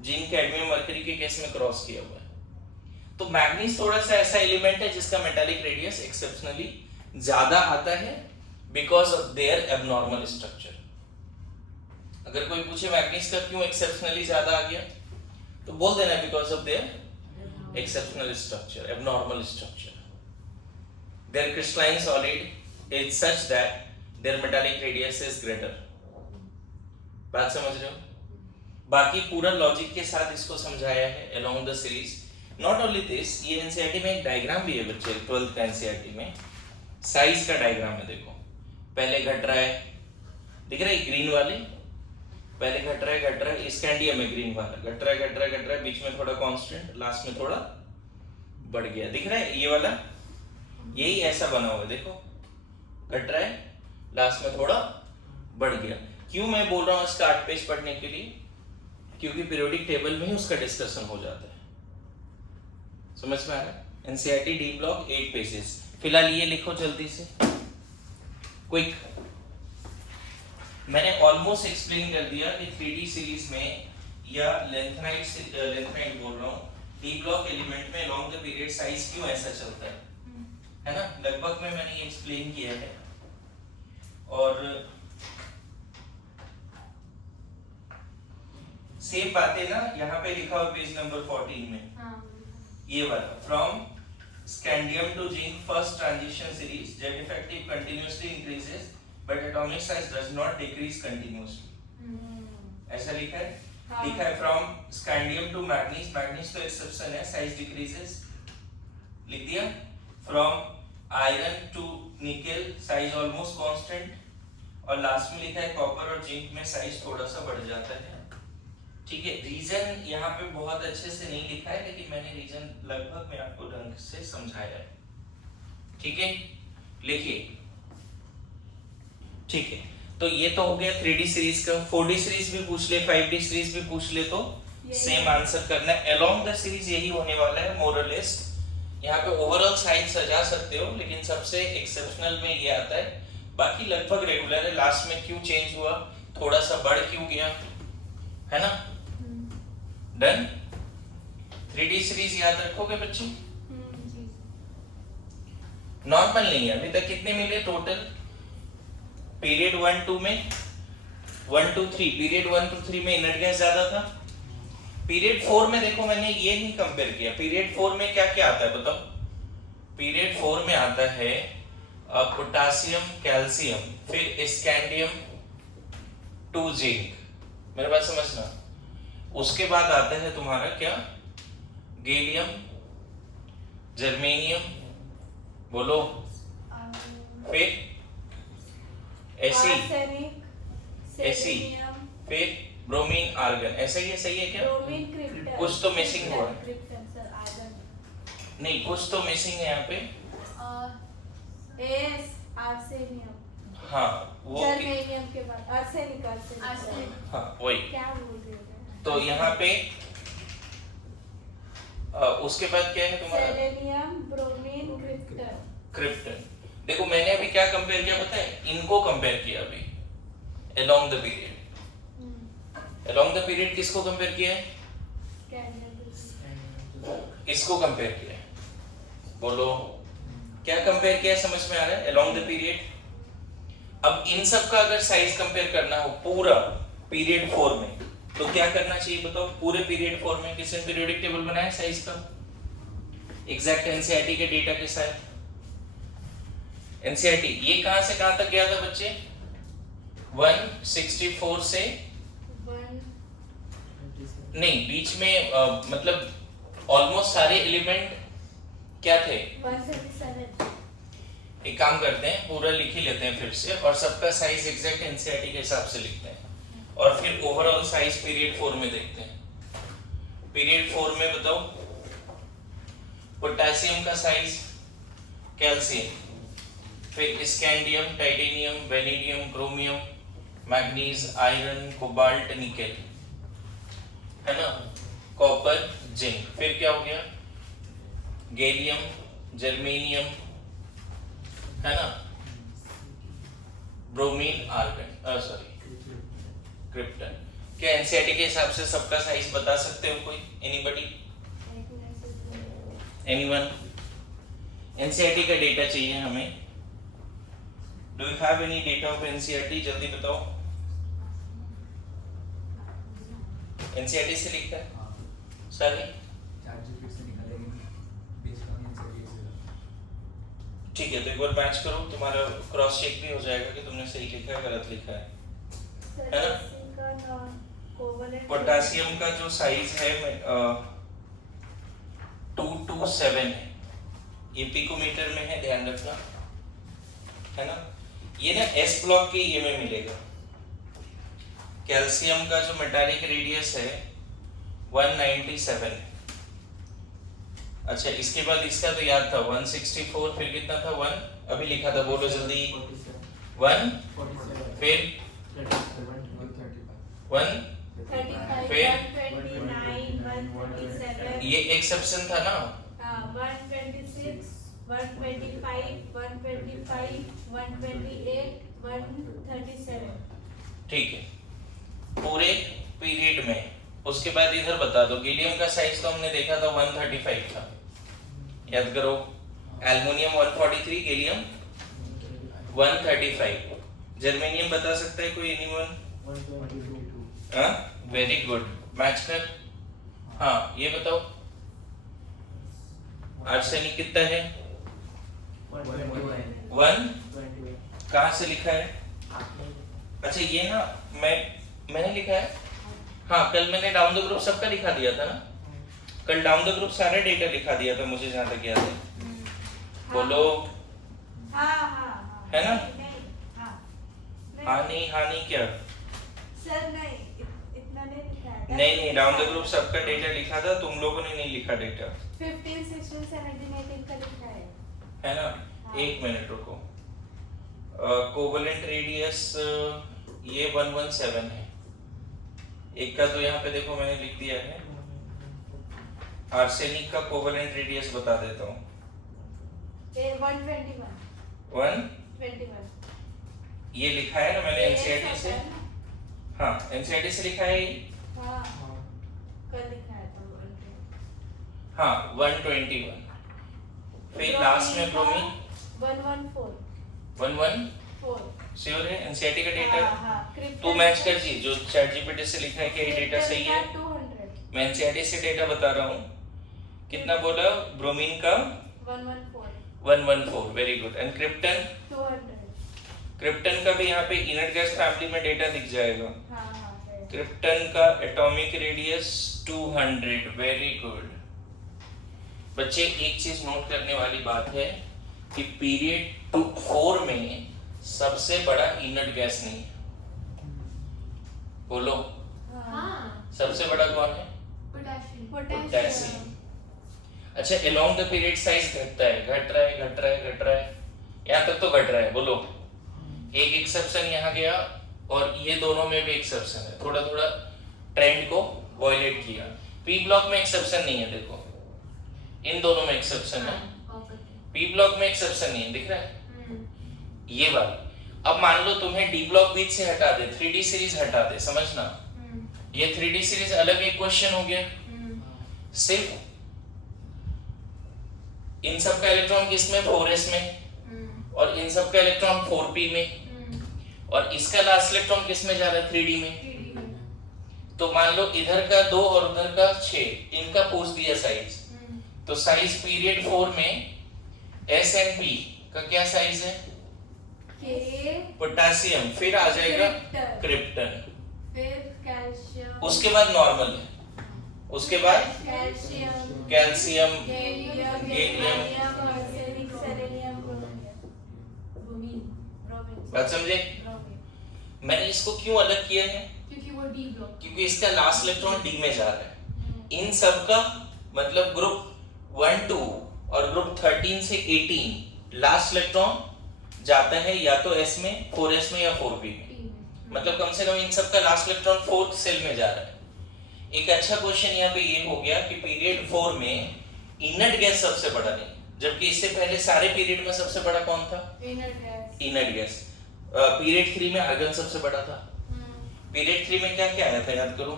जिंक, कैडमियम, मरकरी के केस में क्रॉस किया हुआ है। तो मैग्नीज थोड़ा सा ऐसा एलिमेंट है जिसका मेटालिक रेडियस एक्सेप्शनली ज्यादा आता है because of there abnormal structure. अगर कोई पूछे मैग्नीज का क्यों एक्सेप्शनली ज्यादा आ गया, तो बोल देना because of their exceptional structure, abnormal structure. Their crystalline solid is such that their metallic radius is greater. बात समझ रहे हो? बाकी पूरा लॉजिक के साथ इसको समझाया है along the series. Not only this, ये एनसीईआरटी में एक डायग्राम भी है बच्चे, 12th का एनसीईआरटी में साइज का डायग्राम है। देखो पहले घट रहा है, दिख रहा है ग्रीन वाले, पहले घट रहा है, स्कैंडियम है ग्रीन वाला, घट रहा है, बीच में थोड़ा कांस्टेंट, लास्ट में थोड़ा बढ़ गया, दिख रहा है ये वाला, यही ऐसा बना हुआ है। देखो घट रहा है, लास्ट में थोड़ा बढ़ गया। क्यों मैं बोल रहा हूँ इसका 8 पेज पढ़ने के लिए? क्योंकि पीरियोडिक टेबल में ही उसका डिस्कशन हो जाता है। समझ में आ रहा है? NCERT D block 8 pages. फिलहाल ये लिखो जल्दी से, क्विक। मैंने ऑलमोस्ट एक्सप्लेन कर दिया कि 3D सीरीज में या लेंथनाइट बोल रहा हूँ, डी ब्लॉक एलिमेंट में अलोंग द पीरियड साइज क्यों ऐसा चलता है ना? लगभग में मैंने ये एक्सप्लेन किया है। और सेम बातें ना यहाँ पे लिखा हुआ पेज नंबर 14 में, ये वाला, from scandium to zinc first transition series, Z effective continuously increases but atomic size does not decrease continuously, ऐसा लिखा है। लिखा है from scandium to manganese, manganese तो एक्सेप्शन है, साइज डिक्रीजेस, लिख दिया। From iron to nickel, size almost constant, और लास्ट में लिखा है कॉपर और जिंक में साइज थोड़ा सा बढ़ जाता है। ठीक है, रीजन यहाँ पे बहुत अच्छे से नहीं लिखा है, लेकिन मैंने रीजन लगभग में आपको ढंग से समझाया है। ठीक है, लिखिए। ठीक है, तो ये तो हो गया 3D सीरीज का। 4D सीरीज भी पूछ ले, 5D सीरीज भी पूछ ले, तो सेम आंसर करना है। अलोंग द सीरीज यही होने वाला है मोर और लेस। यहाँ पे ओवरऑल साइज सजा सकते हो, लेकिन सबसे एक्सेप्शनल में ये आता है, बाकी लगभग रेगुलर है। लास्ट में क्यों चेंज हुआ, थोड़ा सा बढ़ क्यों गया, है ना? डन। 3D सीरीज याद रखोगे बच्चे? नॉर्मल नहीं है। अभी तक कितने मिले टोटल? पीरियड 1-2 में 1-2-3, पीरियड 1-3 में इनर्ट गैस ज्यादा था। पीरियड 4 में देखो मैंने ये नहीं कंपेयर किया। पीरियड 4 में क्या क्या आता है बताओ? पीरियड 4 में आता है पोटासियम, कैल्शियम, फिर स्कैंडियम, 2 जिंक। मेरे बात समझना। उसके बाद आता है तुम्हारा क्या? गैलियम, जर्मेनियम, बोलो, फिर एसी, फिर ब्रोमीन, आर्गन। ऐसा ही है, सही है क्या? कुछ तो मिसिंग हुआ है। नहीं, कुछ तो मिसिंग है यहाँ पे। हाँ, वो जर्मेनियम के बाद आर्सेनिक। हाँ, वही। क्या बोल रहे हो? तो यहाँ पे उसके बाद क्या है तुम्हारा? Selenium, bromine, krypton. देखो मैंने अभी क्या कंपेयर किया पता है? इनको कंपेयर किया अभी along the period। along the period किसको कंपेयर किया है? इसको कंपेयर किया है। बोलो, क्या कंपेयर किया है? समझ में आ रहा है? along the period। अब इन सब का अगर साइज कंपेयर करना हो पूरा पीरियड 4 में, तो क्या करना चाहिए बताओ? पूरे पीरियड 4 में किसने पीरियोडिक टेबल बनाया साइज का? एग्जैक्ट एनसीईआरटी के डेटा के साथ। एनसीईआरटी ये कहां से कहां तक गया था बच्चे? 164 से 1 नहीं, बीच में मतलब ऑलमोस्ट सारे एलिमेंट क्या थे? 177। एक काम करते हैं, पूरा लिख ही लेते हैं फिर से, और सबका साइज एग्जैक्ट एनसीईआरटी के हिसाब से लिखते हैं, और फिर ओवरऑल साइज पीरियड 4 में देखते हैं। पीरियड 4 में बताओ, पोटेशियम का साइज, कैल्शियम, फिर scandium, titanium, vanadium, chromium, manganese, iron, cobalt, nickel, है ना? कॉपर, जिंक, फिर क्या हो गया? गैलियम, जर्मेनियम, है ना? Bromine, argon, sorry krypton. क्या एनसीईआरटी के हिसाब से सबका साइज बता सकते हो कोई? एनीबॉडी? एनीवन? एनसीईआरटी का डेटा चाहिए हमें। Do you have any data of NCERT? जल्दी बताओ। एनसीईआरटी से लिखता है सारी? ठीक है, तो एक बार मैच करो, तुम्हारा क्रॉस चेक भी हो जाएगा कि तुमने सही लिखा है गलत लिखा है ना? पोटेशियम का जो साइज है 227 है, ये पिकोमीटर में है, ध्यान रखना, है ना? ये ना एस ब्लॉक के ये में मिलेगा। कैल्शियम का जो मेटालिक रेडियस है 197 है। अच्छा, इसके बाद इसका तो याद था 164, फिर कितना था? 1 अभी लिखा था, बोलो जल्दी। 1 फिर 1 फिर 129, 137, ये एक्सेप्शन था ना? 126, 125, 128, 137। ठीक है, पूरे पीरियड में। उसके बाद इधर बता दो, गैलियम का साइज तो हमने देखा था 135 था, याद करो। Aluminium 143, gallium 135। जर्मेनियम बता सकता है कोई? एनीवन? 122। हाँ, वेरी गुड, मैच कर। हाँ, ये बताओ आर्सेनिक कितना है? 1 कहाँ से लिखा है? अच्छा, ये ना मैंने लिखा है। हाँ, कल मैंने डाउन द ग्रुप सबका लिखा दिया था ना? कल डाउन द ग्रुप सारे डेटा लिखा दिया था मुझे जहाँ तक याद है। बोलो, हाँ, है ना? हाँ, हानि क्या? सर नहीं, इतना नहीं लिखा है। नहीं, डाउन द ग्रुप सबका डेटा लिखा था, तुम लोगों ने नहीं लिखा डेटा, 15, 16, 17, 18 का लिखा है ना? एक मिनट रुको। कोवलेंट रेडियस ये 117 है। एक का तो यहाँ पे देखो मैंने लिख दिया है। आर्सेनिक का कोवलेंट रेडियस बता देता हूँ। ये 121 1 ये लिखा है ना मैंने एनसीईआरटी से, हाँ एनसीईआरटी से लिखा है ये, हाँ कल लिखा है तो 121 हाँ 121। फिर लास्ट में ब्रोमीन 114 श्योर है एनसीईआरटी का डेटा हाँ तू मैच कर जी जो चैट जीपीटी से लिखा है कि ये डेटा सही है। 200 मैं एनसीईआरटी से डेटा बता रहा हूँ, कितना बोला ब्रोमीन का 114 very good. And krypton 200 krypton का भी यहाँ पे इनर्ट गैस फैमिली में डेटा दिख जाएगा। हाँ क्रिप्टन का एटॉमिक रेडियस 200 वेरी गुड। बच्चे एक चीज नोट करने वाली बात है कि पीरियड 4 में सबसे बड़ा इनर्ट गैस नहीं है, बोलो हाँ सबसे बड़ा कौन है? पोटेशियम। अच्छा अलोंग द पीरियड साइज घटता है, घट रहा है यहाँ तक तो घट रहा है, बोलो एक एक्सेप्शन यहाँ गया और ये दोनों में भी एक्सेप्शन है, थोड़ा थोड़ा ट्रेंड को वायलेट किया। पी ब्लॉक में एक्सेप्शन नहीं है, देखो इन दोनों में एक्सेप्शन है, पी ब्लॉक में एक्सेप्शन नहीं है, दिख रहा है ये वाला। अब मान लो तुम्हें डी ब्लॉक बीच से हटा दे, 3D सीरीज हटा दे, समझना ये 3D सीरीज अलग एक क्वेश्चन हो गया। सिर्फ इन सब का इलेक्ट्रॉन किस में 4s में और इन सब का इलेक्ट्रॉन 4p में और इसका लास्ट इलेक्ट्रॉन किस में जा रहा है 3D में। तो मान लो इधर का 2 और उधर का 6, इनका पूछ दिया साइज, तो साइज पीरियड 4 में S and P का क्या साइज है? पोटेशियम, फिर आ जाएगा क्रिप्टन, फिर कैल्शियम, उसके बाद नॉर्मल है, उसके बाद कैल्शियम, गैलियम। बात समझे? मैंने इसको क्यों अलग किया है? क्योंकि वो डी ब्लॉक, क्योंकि इसका लास्ट इलेक्ट्रॉन डी में जा रहा है। इन सब का मतलब ग्रुप 1 2 और ग्रुप 13 से 18 लास्ट इलेक्ट्रॉन जाता है या तो S में 4s में या 4p में, मतलब कम से कम इन सब का लास्ट इलेक्ट्रॉन 4th सेल में जा रहा है। एक अच्छा क्वेश्चन यहाँ पे ये हो गया कि पीरियड 4 में इनर्ट गैस सबसे बड़ा नहीं, जबकि इससे पहले सारे पीरियड में सबसे बड़ा कौन था? Inert gas. पीरियड 3 में आर्गन सबसे बड़ा था। पीरियड 3 में क्या क्या आया था याद करो,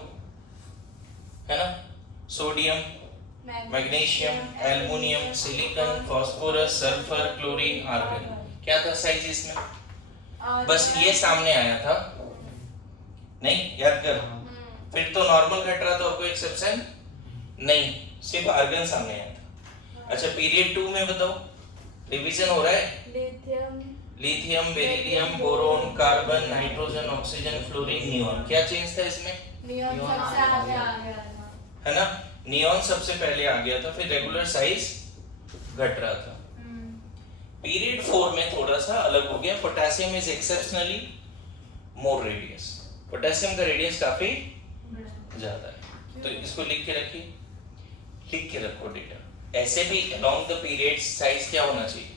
है ना? Sodium, magnesium, aluminium, silicon, phosphorus, sulphur, chlorine, argon. क्या था साइज इसमें? बस ये सामने आया था, नहीं याद कर। फिर तो नॉर्मल घट रहा था और कोई एक्सेप्शन नहीं, सिर्फ आर्गन सामने आया था। अच्छा पीरियड 2 में बताओ, रिवीजन हो रहा है? Lithium, beryllium, boron, carbon, nitrogen, oxygen, fluorine, neon. क्या चेंज था इसमें? नियॉन सबसे आगे आ गया था, है ना? नियॉन सबसे पहले आ गया था, फिर रेगुलर साइज घट रहा था। पीरियड 4 में थोड़ा सा अलग हो गया, potassium is exceptionally more radius, potassium का रेडियस काफी ज्यादा है। तो इसको लिख के रखिए, लिख के रखो डेटा। ऐसे भी अलोंग द पीरियड साइज क्या होना चाहिए?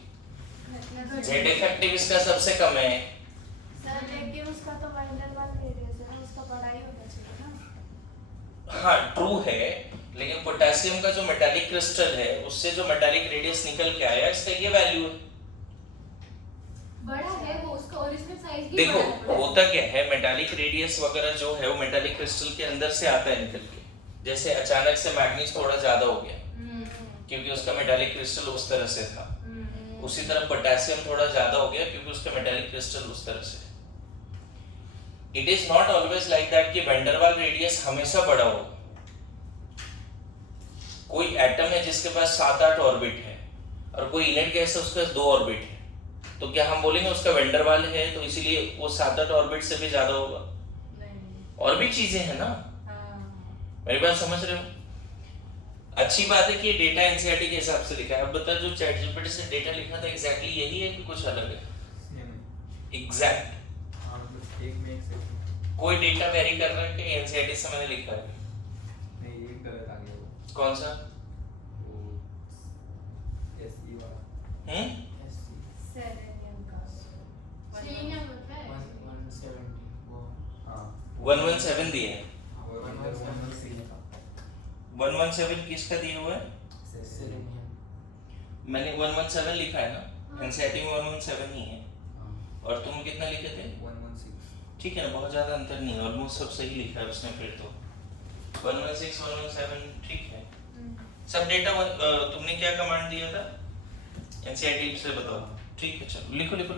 जेड इफेक्टिव इसका सबसे कम है सर, लेकिन उसका तो वैन डेर वाल्स रेडियस है ना, उसका बड़ा ही होना चाहिए ना। हाँ ट्रू है, लेकिन पोटेशियम का जो मेटालिक क्रिस्टल है उससे जो मेटालिक रेडियस निकल के आया, इसका ये वैल्यू है, बड़ा है वो, उसका ओरिजिनल साइज भी देखो बड़ा है। होता क्या है, मेटालिक रेडियस वगैरह जो है वो मेटालिक क्रिस्टल के अंदर से आता है निकल के। जैसे अचानक से मैग्नीज थोड़ा ज्यादा हो गया क्योंकि उसका मेटालिक क्रिस्टल उस तरह से था, उसी तरह पोटेशियम थोड़ा ज्यादा हो गया क्योंकि उसका मेटालिक क्रिस्टल उस तरह से। It is not always like that कि वैन डेर वाल्स रेडियस हमेशा बड़ा हो। कोई एटम है जिसके पास 7-8 ऑर्बिट है और कोई इनर्ट गैस है उसके पास 2 ऑर्बिट है, तो क्या हम बोलेंगे उसका वैन डेर वाल्स है तो इसीलिए वो 7-8 ऑर्बिट से भी ज्यादा होगा? नहीं। और भी चीजें हैं ना, मेरी बात समझ रहे हो? अच्छी बात है कि डेटा एनसीईआरटी के हिसाब से लिखा है। अब बता, जो चैट जीपीटी से डेटा लिखा था एग्जैक्टली यही है कि कुछ अलग है? एग्जैक्ट एक में एक सेकंड कोई डेटा वेरी कर रहा है कि एनसीईआरटी से मैंने लिखा है? नहीं, ये गलत आ गया वो कौन सा? वो एसई वाला सेलेनियम का सेलेनियम होता है 170 वो हाँ 117 दिया है। 117 किसका दिया हुआ है? सेलेनियम मैंने 117 लिखा है ना, एनसीईआरटी में 117 ही है, हाँ और तुम कितना लिखे थे? 116 ठीक है ना, बहुत ज़्यादा अंतर नहीं है, ऑलमोस्ट सब सही लिखा है उसने फिर तो। 116 117 ठीक है। सब डेटा तुमने क्या कमांड दिया था एनसीईआरटी से बताओ? ठीक है चलो लिखो लिखो।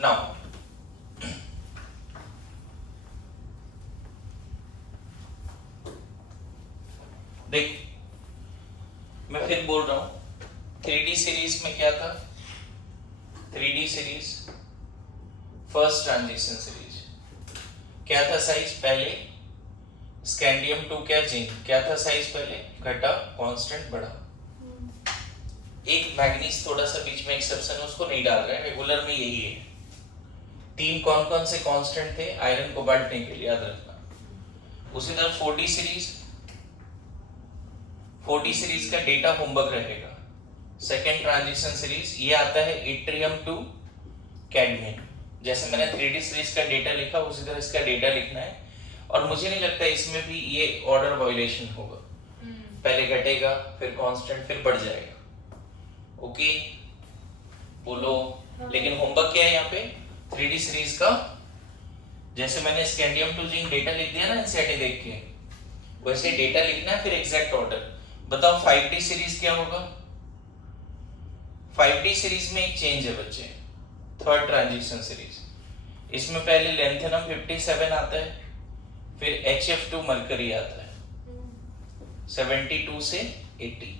नाउ देख, मैं फिर बोल रहा हूं, 3D सीरीज में क्या था? 3D series first transition series क्या था साइज? पहले स्कैंडियम 2 क्या जिंक क्या था साइज? पहले घटा, कांस्टेंट बढ़ा। एक मैग्नीज थोड़ा सा बीच में एक्सेप्शन है, उसको नहीं डाल रहे हैं, रेगुलर में यही है। तीन कौन कौन से कांस्टेंट थे? आयरन, कोबाल्ट, निकल, याद रखना। उसी तरह 4D सीरीज, 4D सीरीज का डेटा होमवर्क रहेगा। सेकेंड ट्रांजिशन सीरीज ये आता है इट्रियम टू कैडमियम। जैसे मैंने 3D सीरीज का डेटा लिखा उसी तरह इसका डेटा लिखना है, और मुझे नहीं लगता इसमें भी ये ऑर्डर वायलेशन होगा। पहले घटेगा, फिर कांस्टेंट, फिर बढ़ जाएगा। ओके बोलो। लेकिन होमवर्क क्या है यहाँ पे? 3D सीरीज का जैसे मैंने स्कैंडियम टू जिंक डेटा लिख दिया ना एनसीईआरटी देख के, वैसे डेटा लिखना है, फिर एग्जैक्ट ऑर्डर। बताओ 5D सीरीज क्या होगा? 5D सीरीज में एक चेंज है बच्चे, थर्ड ट्रांजिशन सीरीज। इसमें पहले लेंथेनम 57 आता है, फिर HF2 मरकरी आता है 72 से 80।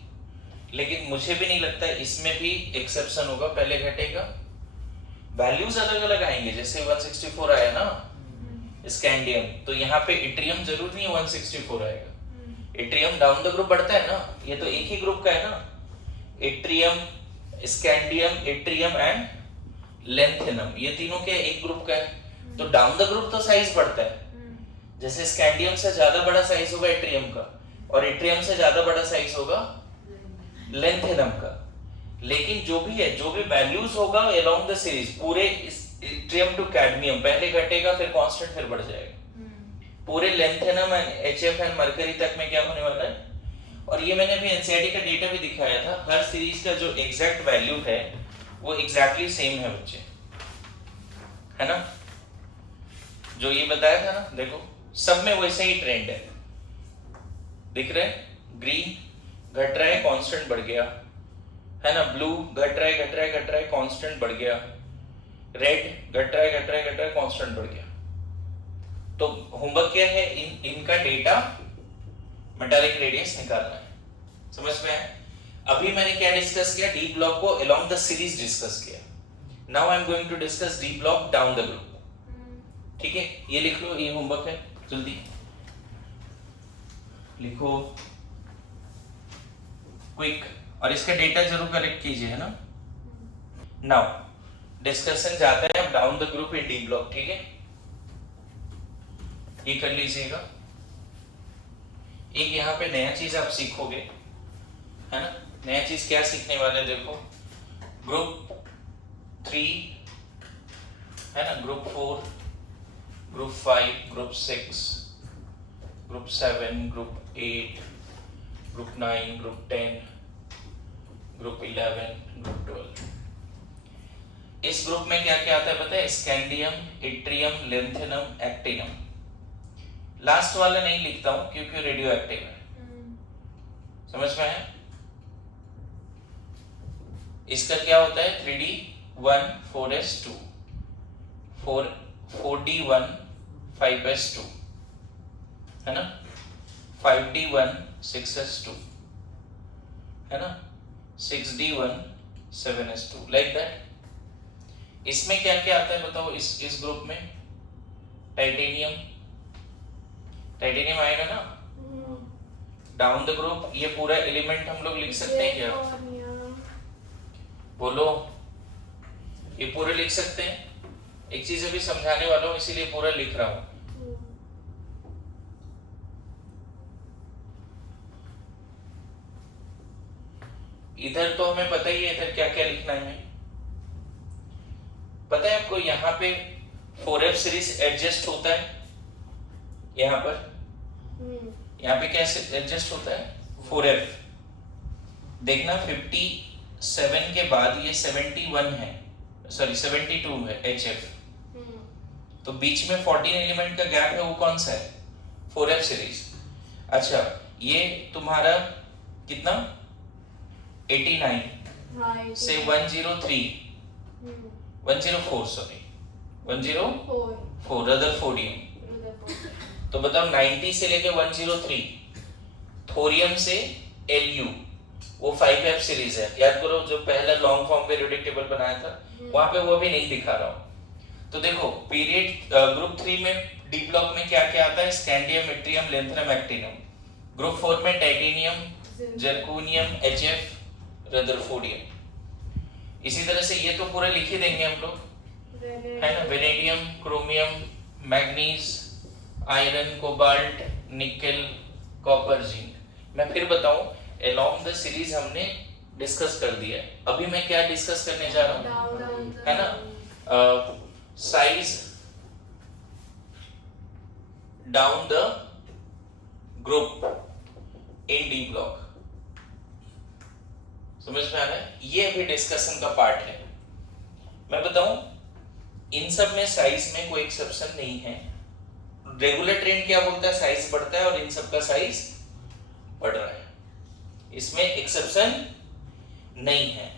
लेकिन मुझे भी नहीं लगता इसमें भी एक्सेप्शन होगा, पहले घटेगा, वैल्यूज अलग अलग आएंगे। जैसे 164 आया ना स्कैंडियम, तो यहाँ पे इट्रियम जरूर नहीं 164 आएगा। इट्रियम डाउन द ग्रुप बढ़ता है ना, ये तो एक ही ग्रुप का है ना, yttrium, scandium, yttrium and lanthanum, ये तीनों क्या एक ग्रुप का है। तो डाउन द ग्रुप तो साइज बढ़ता है। जैसे स्कैंडियम से ज्यादा बड़ा साइज होगा इट्रियम का, और इट्रियम से ज्यादा बड़ा साइज होगा लेंथेनम का। लेकिन जो भी है, जो भी वैल्यूज होगा अलोंग द सीरीज, पूरे इट्रियम टू कैडमियम पहले घटेगा, फिर कांस्टेंट, फिर बढ़ जाएगा। पूरे lanthanum and HF and mercury तक में क्या होने वाला है? और ये मैंने भी एनसीईआरटी का डेटा भी दिखाया था, हर सीरीज का जो एग्जैक्ट वैल्यू है वो एग्जैक्टली सेम है बच्चे, है ना? जो ये बताया था ना, देखो सब में वैसे ही ट्रेंड है, दिख रहा है? ग्रीन घट रहा है, कांस्टेंट बढ़ गया, है ना? ब्लू घट रहा है, घट रहा है, घट रहा है, कांस्टेंट बढ़ गया। रेड घट रहा है, घट रहा है, घट रहा है, कांस्टेंट बढ़ गया। तो होमवर्क क्या है? इनका डेटा मेटालिक रेडियस निकालना है। समझ में आया? अभी मैंने क्या डिस्कस किया? डी ब्लॉक को अलोंग द सीरीज डिस्कस किया। Now I am going to discuss d block down the group. ठीक है, ये लिख लो, ये होमवर्क है, जल्दी लिखो, क्विक, और इसका डेटा जरूर कलेक्ट कीजिए, है ना? नाउ डिस्कशन जाता है अब down the group in D block. ठीक है, ये कर लीजिएगा। एक यहाँ पे नया चीज आप सीखोगे, है ना? नया चीज क्या सीखने वाले? देखो, ग्रुप 3 है ना, group 4, group 5, group 6, group 7, group 8, group 9, group 10, group 11, group 12। इस ग्रुप में क्या क्या आता है पता है? Scandium, yttrium, lanthanum, actinium. Last वाला नहीं लिखता हूं क्योंकि रेडियो एक्टिव है। समझ में है? इसका क्या होता है? 3D1 4s2, 4D1 5s2, है ना? 5D1 6s2, है ना? 6D1 7s2, like that. इसमें क्या क्या आता है बताओ? इस ग्रुप में टाइटेनियम, टाइटेनियम आएगा ना डाउन द ग्रुप। ये पूरा एलिमेंट हम लोग लिख सकते हैं क्या? बोलो, ये पूरे लिख सकते हैं? एक चीज अभी समझाने वाला हूं इसीलिए पूरा लिख रहा हूं। इधर तो हमें पता ही है इधर क्या क्या लिखना है। पता है आपको यहाँ पे 4f सीरीज एडजस्ट होता है, यहाँ पर, यहाँ पे क्या एडजस्ट होता है? 4f देखना 57 के बाद ये 71 है, सॉरी 72 है HF, तो बीच में 14 एलिमेंट का गैप है, वो कौन सा है? 4F series. अच्छा ये तुम्हारा कितना 89 हाँ, से 103 104 सॉरी 104 रदरफोर्डियम। तो बताओ 90 से लेके 103 थोरियम से Lu, वो 5F सीरीज है। याद करो जो पहला लॉन्ग फॉर्म पीरियोडिक टेबल बनाया था वहां पे वो भी नहीं दिखा रहा हूं। तो देखो पीरियड ग्रुप 3 में डी ब्लॉक में क्या क्या आता है? Scandium, yttrium, lanthanum, actinium. Group 4 में टाइटेनियम, जर्कोनियम, HF, रदरफोर्डियम। इसी तरह से ये तो पूरा लिख ही देंगे हम लोग, है ना? Vanadium, chromium, manganese, iron, cobalt, nickel, copper, zinc. मैं फिर बताऊं, अलोंग द सीरीज हमने डिस्कस कर दिया है। अभी मैं क्या डिस्कस करने जा रहा हूं, है ना? Size down the group in D block. समझ में आ रहा है? ये भी डिस्कशन का पार्ट है। मैं बताऊं, इन सब में साइज में कोई एक्सेप्शन नहीं है। रेगुलर ट्रेंड क्या बोलता है? साइज बढ़ता है और इन सब का साइज बढ़ रहा है, इसमें एक्सेप्शन नहीं है।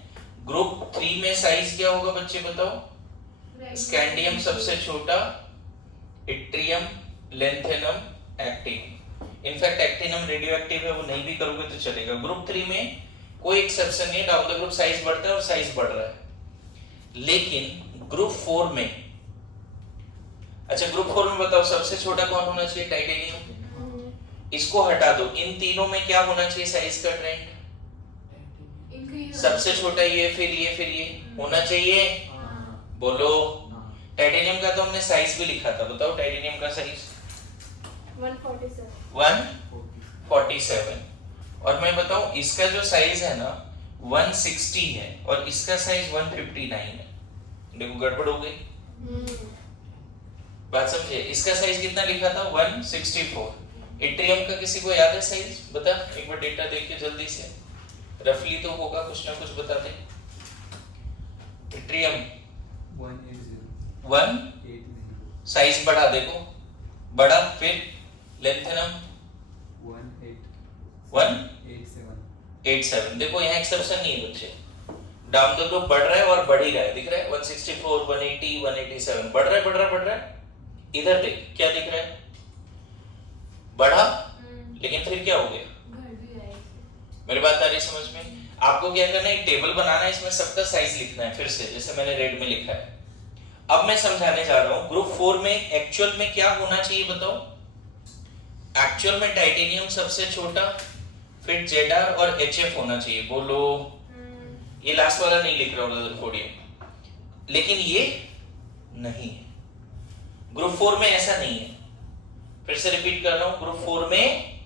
ग्रुप 3 में साइज क्या होगा बच्चे बताओ? स्कैंडियम सबसे छोटा, yttrium, lanthanum, actinium. In fact actinium radioactive है, वो नहीं भी करोगे तो चलेगा। ग्रुप 3 में कोई एक्सेप्शन नहीं, डाउन द ग्रुप साइज बढ़ता है और साइज बढ़ रहा है। लेकिन ग्रुप 4 में, अच्छा ग्रुप 4 में बताओ सबसे छोटा कौन होना चाहिए? टाइटेनियम। इसको हटा दो, इन तीनों में क्या होना चाहिए साइज का ट्रेंड? सबसे छोटा ये, फिर ये, फिर ये होना चाहिए। बोलो। टाइटेनियम का तो हमने साइज भी लिखा था, बताओ टाइटेनियम का साइज 147। और मैं बताऊं इसका जो साइज है ना 160 है और इसका साइज 159 है। देखो गड़बड़ हो गई, बात समझे? इसका साइज कितना लिखा था? 164। इट्रियम का किसी को याद है साइज? बता एक बार डेटा देख के जल्दी से, रफली तो होगा, कुछ ना कुछ बता दे। इट्रियम 180 साइज बढ़ा, देखो बढ़ा। फिर लेंथेनम 187। देखो यहाँ एक्सेप्शन नहीं है बच्चे, डाउन द ग्रुप बढ़ रहा है और बढ़ ही रहा है, दिख रहा है 164, 180, 187 बढ़ रहा है, बढ़ रहा है, बढ़ रहा है। इधर देख क्या दिख रहा है? बढ़ा, लेकिन फिर क्या हो गया? मेरी बात आ रही समझ में? आपको क्या करना है? एक टेबल बनाना है, इसमें सबका साइज लिखना है फिर से, जैसे मैंने रेड में लिखा है। अब मैं समझाने जा रहा हूं ग्रुप 4 में एक्चुअल में क्या होना चाहिए बताओ? एक्चुअल में टाइटेनियम सबसे छोटा, फिर जेडर और HF होना चाहिए। बोलो। ये लास्ट वाला नहीं लिख रहा हूं रदरफोर्डियम, लेकिन ये नहीं है। ग्रुप 4 में ऐसा नहीं है। फिर से रिपीट कर रहा हूं, ग्रुप 4 में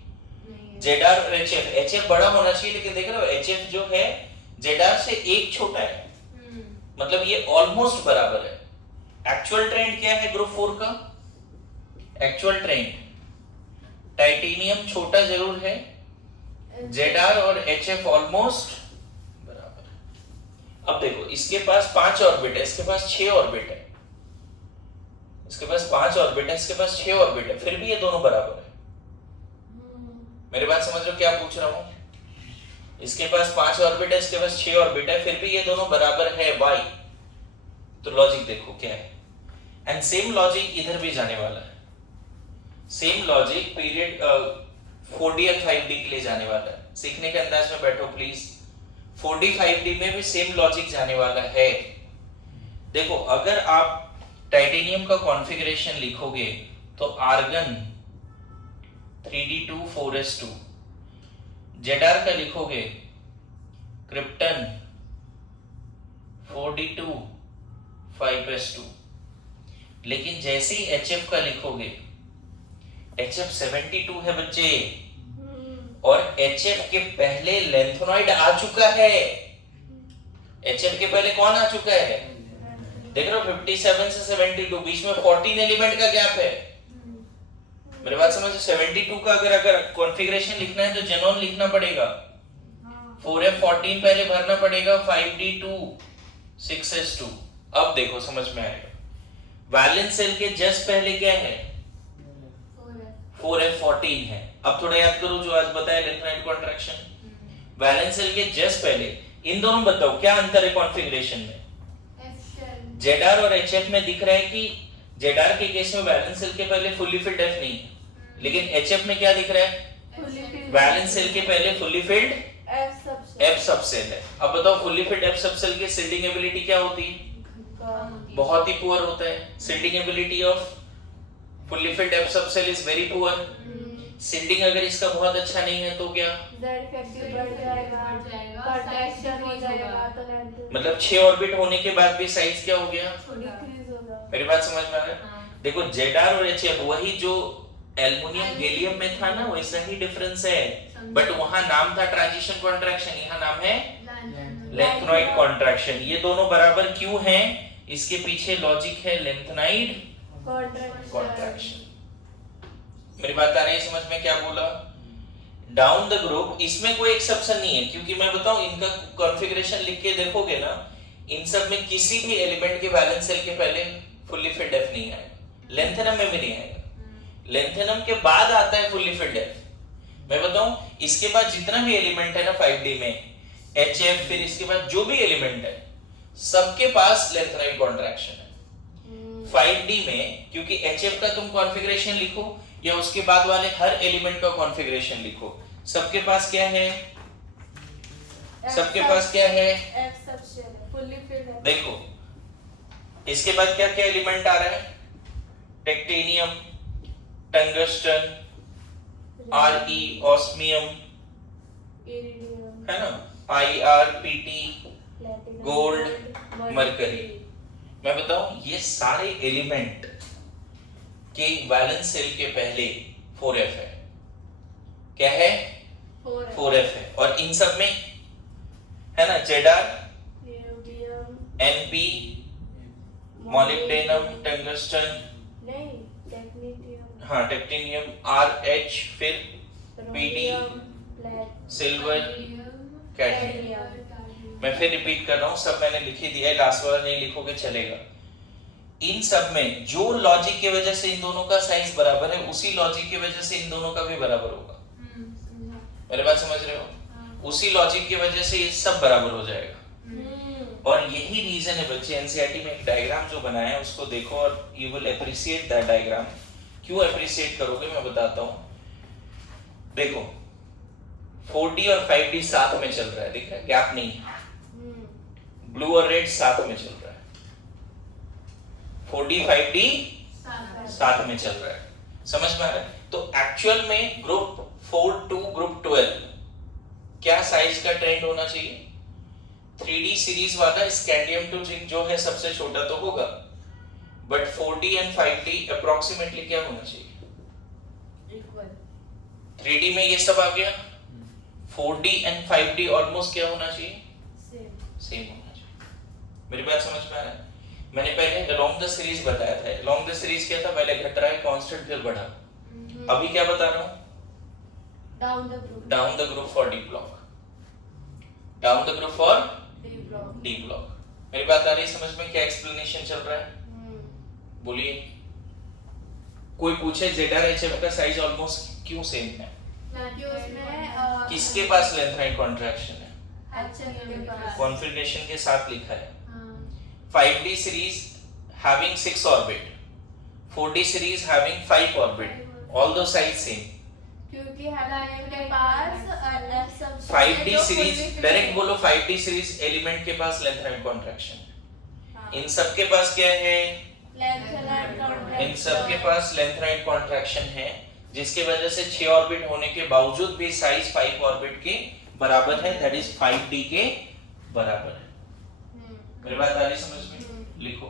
जेडर और HF बड़ा होना चाहिए, लेकिन देख रहे हो HF जो है जेडर से एक छोटा है, मतलब ये ऑलमोस्ट बराबर है। एक्चुअल ट्रेंड क्या है ग्रुप 4 का? एक्चुअल ट्रेंड टाइटेनियम छोटा जरूर है, जेडर और HF ऑलमोस्ट बराबर है। अब देखो इसके पास 5 ऑर्बिट है, इसके पास 6 ऑर्बिट है, इसके पास 5 ऑर्बिट है, इसके पास 6 ऑर्बिट है, फिर भी ये दोनों बराबर है। मेरी बात समझ रहे हो क्या पूछ रहा हूं? इसके पास 5 ऑर्बिट है, इसके पास 6 ऑर्बिट है, फिर भी ये दोनों बराबर है। वाई? तो लॉजिक देखो क्या है। एंड सेम लॉजिक इधर भी जाने वाला है। सेम लॉजिक पीरियड 4D और 5D के लिए जाने वाला है। सीखने के अंदाज में बैठो प्लीज। 4D 5D में भी सेम लॉजिक जाने वाला है। देखो अगर आप टाइटेनियम का कॉन्फ़िगरेशन लिखोगे तो आर्गन 3D2 4s2, जेडर का लिखोगे क्रिप्टन 4D2 5s2, लेकिन जैसे ही HF का लिखोगे, HF 72 है बच्चे, और HF के पहले लेंथेनॉइड आ चुका है। HF के पहले कौन आ चुका है? देख रहे हो 57 से 72, बीच में 14 एलिमेंट का गैप है। मेरे बात समझ? 72 का अगर कॉन्फ़िगरेशन लिखना है तो जेनोन लिखना पड़ेगा। 4f14 पहले भरना पड़ेगा 5d2 6s2। अब देखो समझ में आएगा। वैलेंस सेल के जस्ट पहले क्या है 4f14 है। अब थोड़ा याद करो जो आज बताया left right contraction. Valence shell के जस्ट पहले इन दोनों बताओ क्या अंतर है कॉन्फ़िगरेशन में। ZR और HF में दिख रहा है कि ZR के केस में वैलेंस सेल के पहले फुल्ली फिल्ड F नहीं है, लेकिन HF में क्या दिख रहा है वैलेंस सेल के पहले फुल्ली फिल्ड F सबसेल है। अब बताओ फुल्ली फिल्ड F सबसेल की सील्डिंग एबिलिटी क्या होती है, बहुत ही पुअर होता है। Shielding ability off fully filled F subshell is very poor. Shielding अगर इसका बहुत अच्छा नहीं है तो क्या मतलब 6 ऑर्बिट होने के बाद भी साइज क्या हो गया, मेरी बात समझ में आ रहा है। देखो ZR और HF वही जो एल्युमिनियम गैलियम में था ना वैसा ही डिफरेंस है, बट वहां नाम था ट्रांजिशन कॉन्ट्रैक्शन, यहाँ नाम है लेंथनॉइड कॉन्ट्रैक्शन। ये दोनों बराबर क्यों हैं, इसके पीछे लॉजिक है लेंथनॉइड कॉन्ट्रैक्शन। मेरी बात आ रही है समझ में, क्या बोला। डाउन द ग्रुप इसमें कोई एक्सेप्शन नहीं है, क्योंकि मैं बताऊं इनका कॉन्फ़िगरेशन लिख के देखोगे ना, इन सब में किसी भी एलिमेंट के वैलेंस सेल के पहले फुल्ली फिल्ड F नहीं आएगा, लेंथेनम में भी नहीं आएगा। लेंथेनम के बाद आता है फुल्ली फिल्ड F। मैं बताऊं इसके बाद जितना भी एलिमेंट है ना 5D में HF, फिर इसके बाद जो भी एलिमेंट है सबके पास लेंथनॉइड कॉन्ट्रैक्शन है। 5D में क्योंकि HF का तुम कॉन्फ़िगरेशन लिखो या उसके बाद वाले हर एलिमेंट का कॉन्फ़िगरेशन लिखो, सबके पास क्या है, सबके पास क्या है F सबसेल फुल्ली फिल्ड है। देखो इसके बाद क्या क्या एलिमेंट आ रहा है, टेक्टेनियम, टंगस्टन, Re, ऑस्मियम है ना, IR, PT, गोल्ड, मरकरी। मैं बताऊं ये सारे एलिमेंट के वैलेंस सेल के पहले 4f है। क्या है 4f है। और इन सब में है ना ZR, NP, मॉलिब्डेनम, टंगस्टन, नहीं टेक्नीशियम, हाँ टेक्टेनियम, RH, फिर PD, सिल्वर, कैडमियम। मैं फिर रिपीट कर रहा हूँ, सब मैंने लिख ही दिया है, लास्ट वाला नहीं लिखोगे चलेगा। इन सब में जो लॉजिक की वजह से इन दोनों का साइज बराबर है, उसी लॉजिक की वजह से इन दोनों का भी बराबर होगा। मेरे बात समझ रहे हो, उसी लॉजिक की वजह से ये सब बराबर हो जाएगा। और यही रीजन है बच्चे, एनसीईआरटी में एक डायग्राम जो बनाया है उसको देखो और you will appreciate that diagram. क्यों अप्रिशिएट करोगे मैं बताता हूँ। देखो 4D और 5D साथ में चल रहा है, दिख रहा है, गैप नहीं है। ब्लू और रेड साथ में चल रहा है, 4D 5D साथ में चल रहा है, समझ में आ रहा है। तो एक्चुअल में ग्रुप 4 टू ग्रुप 12 क्या साइज का ट्रेंड होना चाहिए, 3D सीरीज वाला स्कैंडियम टू जिंक जो है सबसे छोटा तो होगा, but 4D and 5D approximately क्या होना चाहिए इक्वल। 3D में ये सब आ गया, 4D एंड 5D ऑलमोस्ट क्या होना चाहिए, सेम होना चाहिए। मेरी बात समझ में आ रहा है। मैंने पहले अलोंग द सीरीज बताया था, अलोंग द सीरीज क्या था, पहले घट रहा है कांस्टेंट फिर बढ़ा। अभी क्या बता रहा हूँ, down the group for D block, down the group for D block. मेरी बात आ रही है समझ में, क्या एक्सप्लेनेशन चल रहा है बोलिए। कोई पूछे ZR HF का साइज ऑलमोस्ट क्यों सेम है, किसके पास लेंथनॉइड कॉन्ट्रैक्शन है, कॉन्फ़िगरेशन के साथ लिखा है। 5D series having 6 orbit, 4D series having 5 orbit, all those size same। क्योंकि हमारे पास F subshell 5D series direct बोलो, 5D series एलिमेंट के पास लेंथनॉइड कॉन्ट्रैक्शन, इन सब के पास क्या है, इन सब के पास लेंथनॉइड कॉन्ट्रैक्शन है, जिसके वजह से 6 ऑर्बिट होने के बावजूद भी साइज 5 ऑर्बिट के बराबर है, दैट इज 5D के बराबर है। मेरी बात आ रही समझ में, लिखो।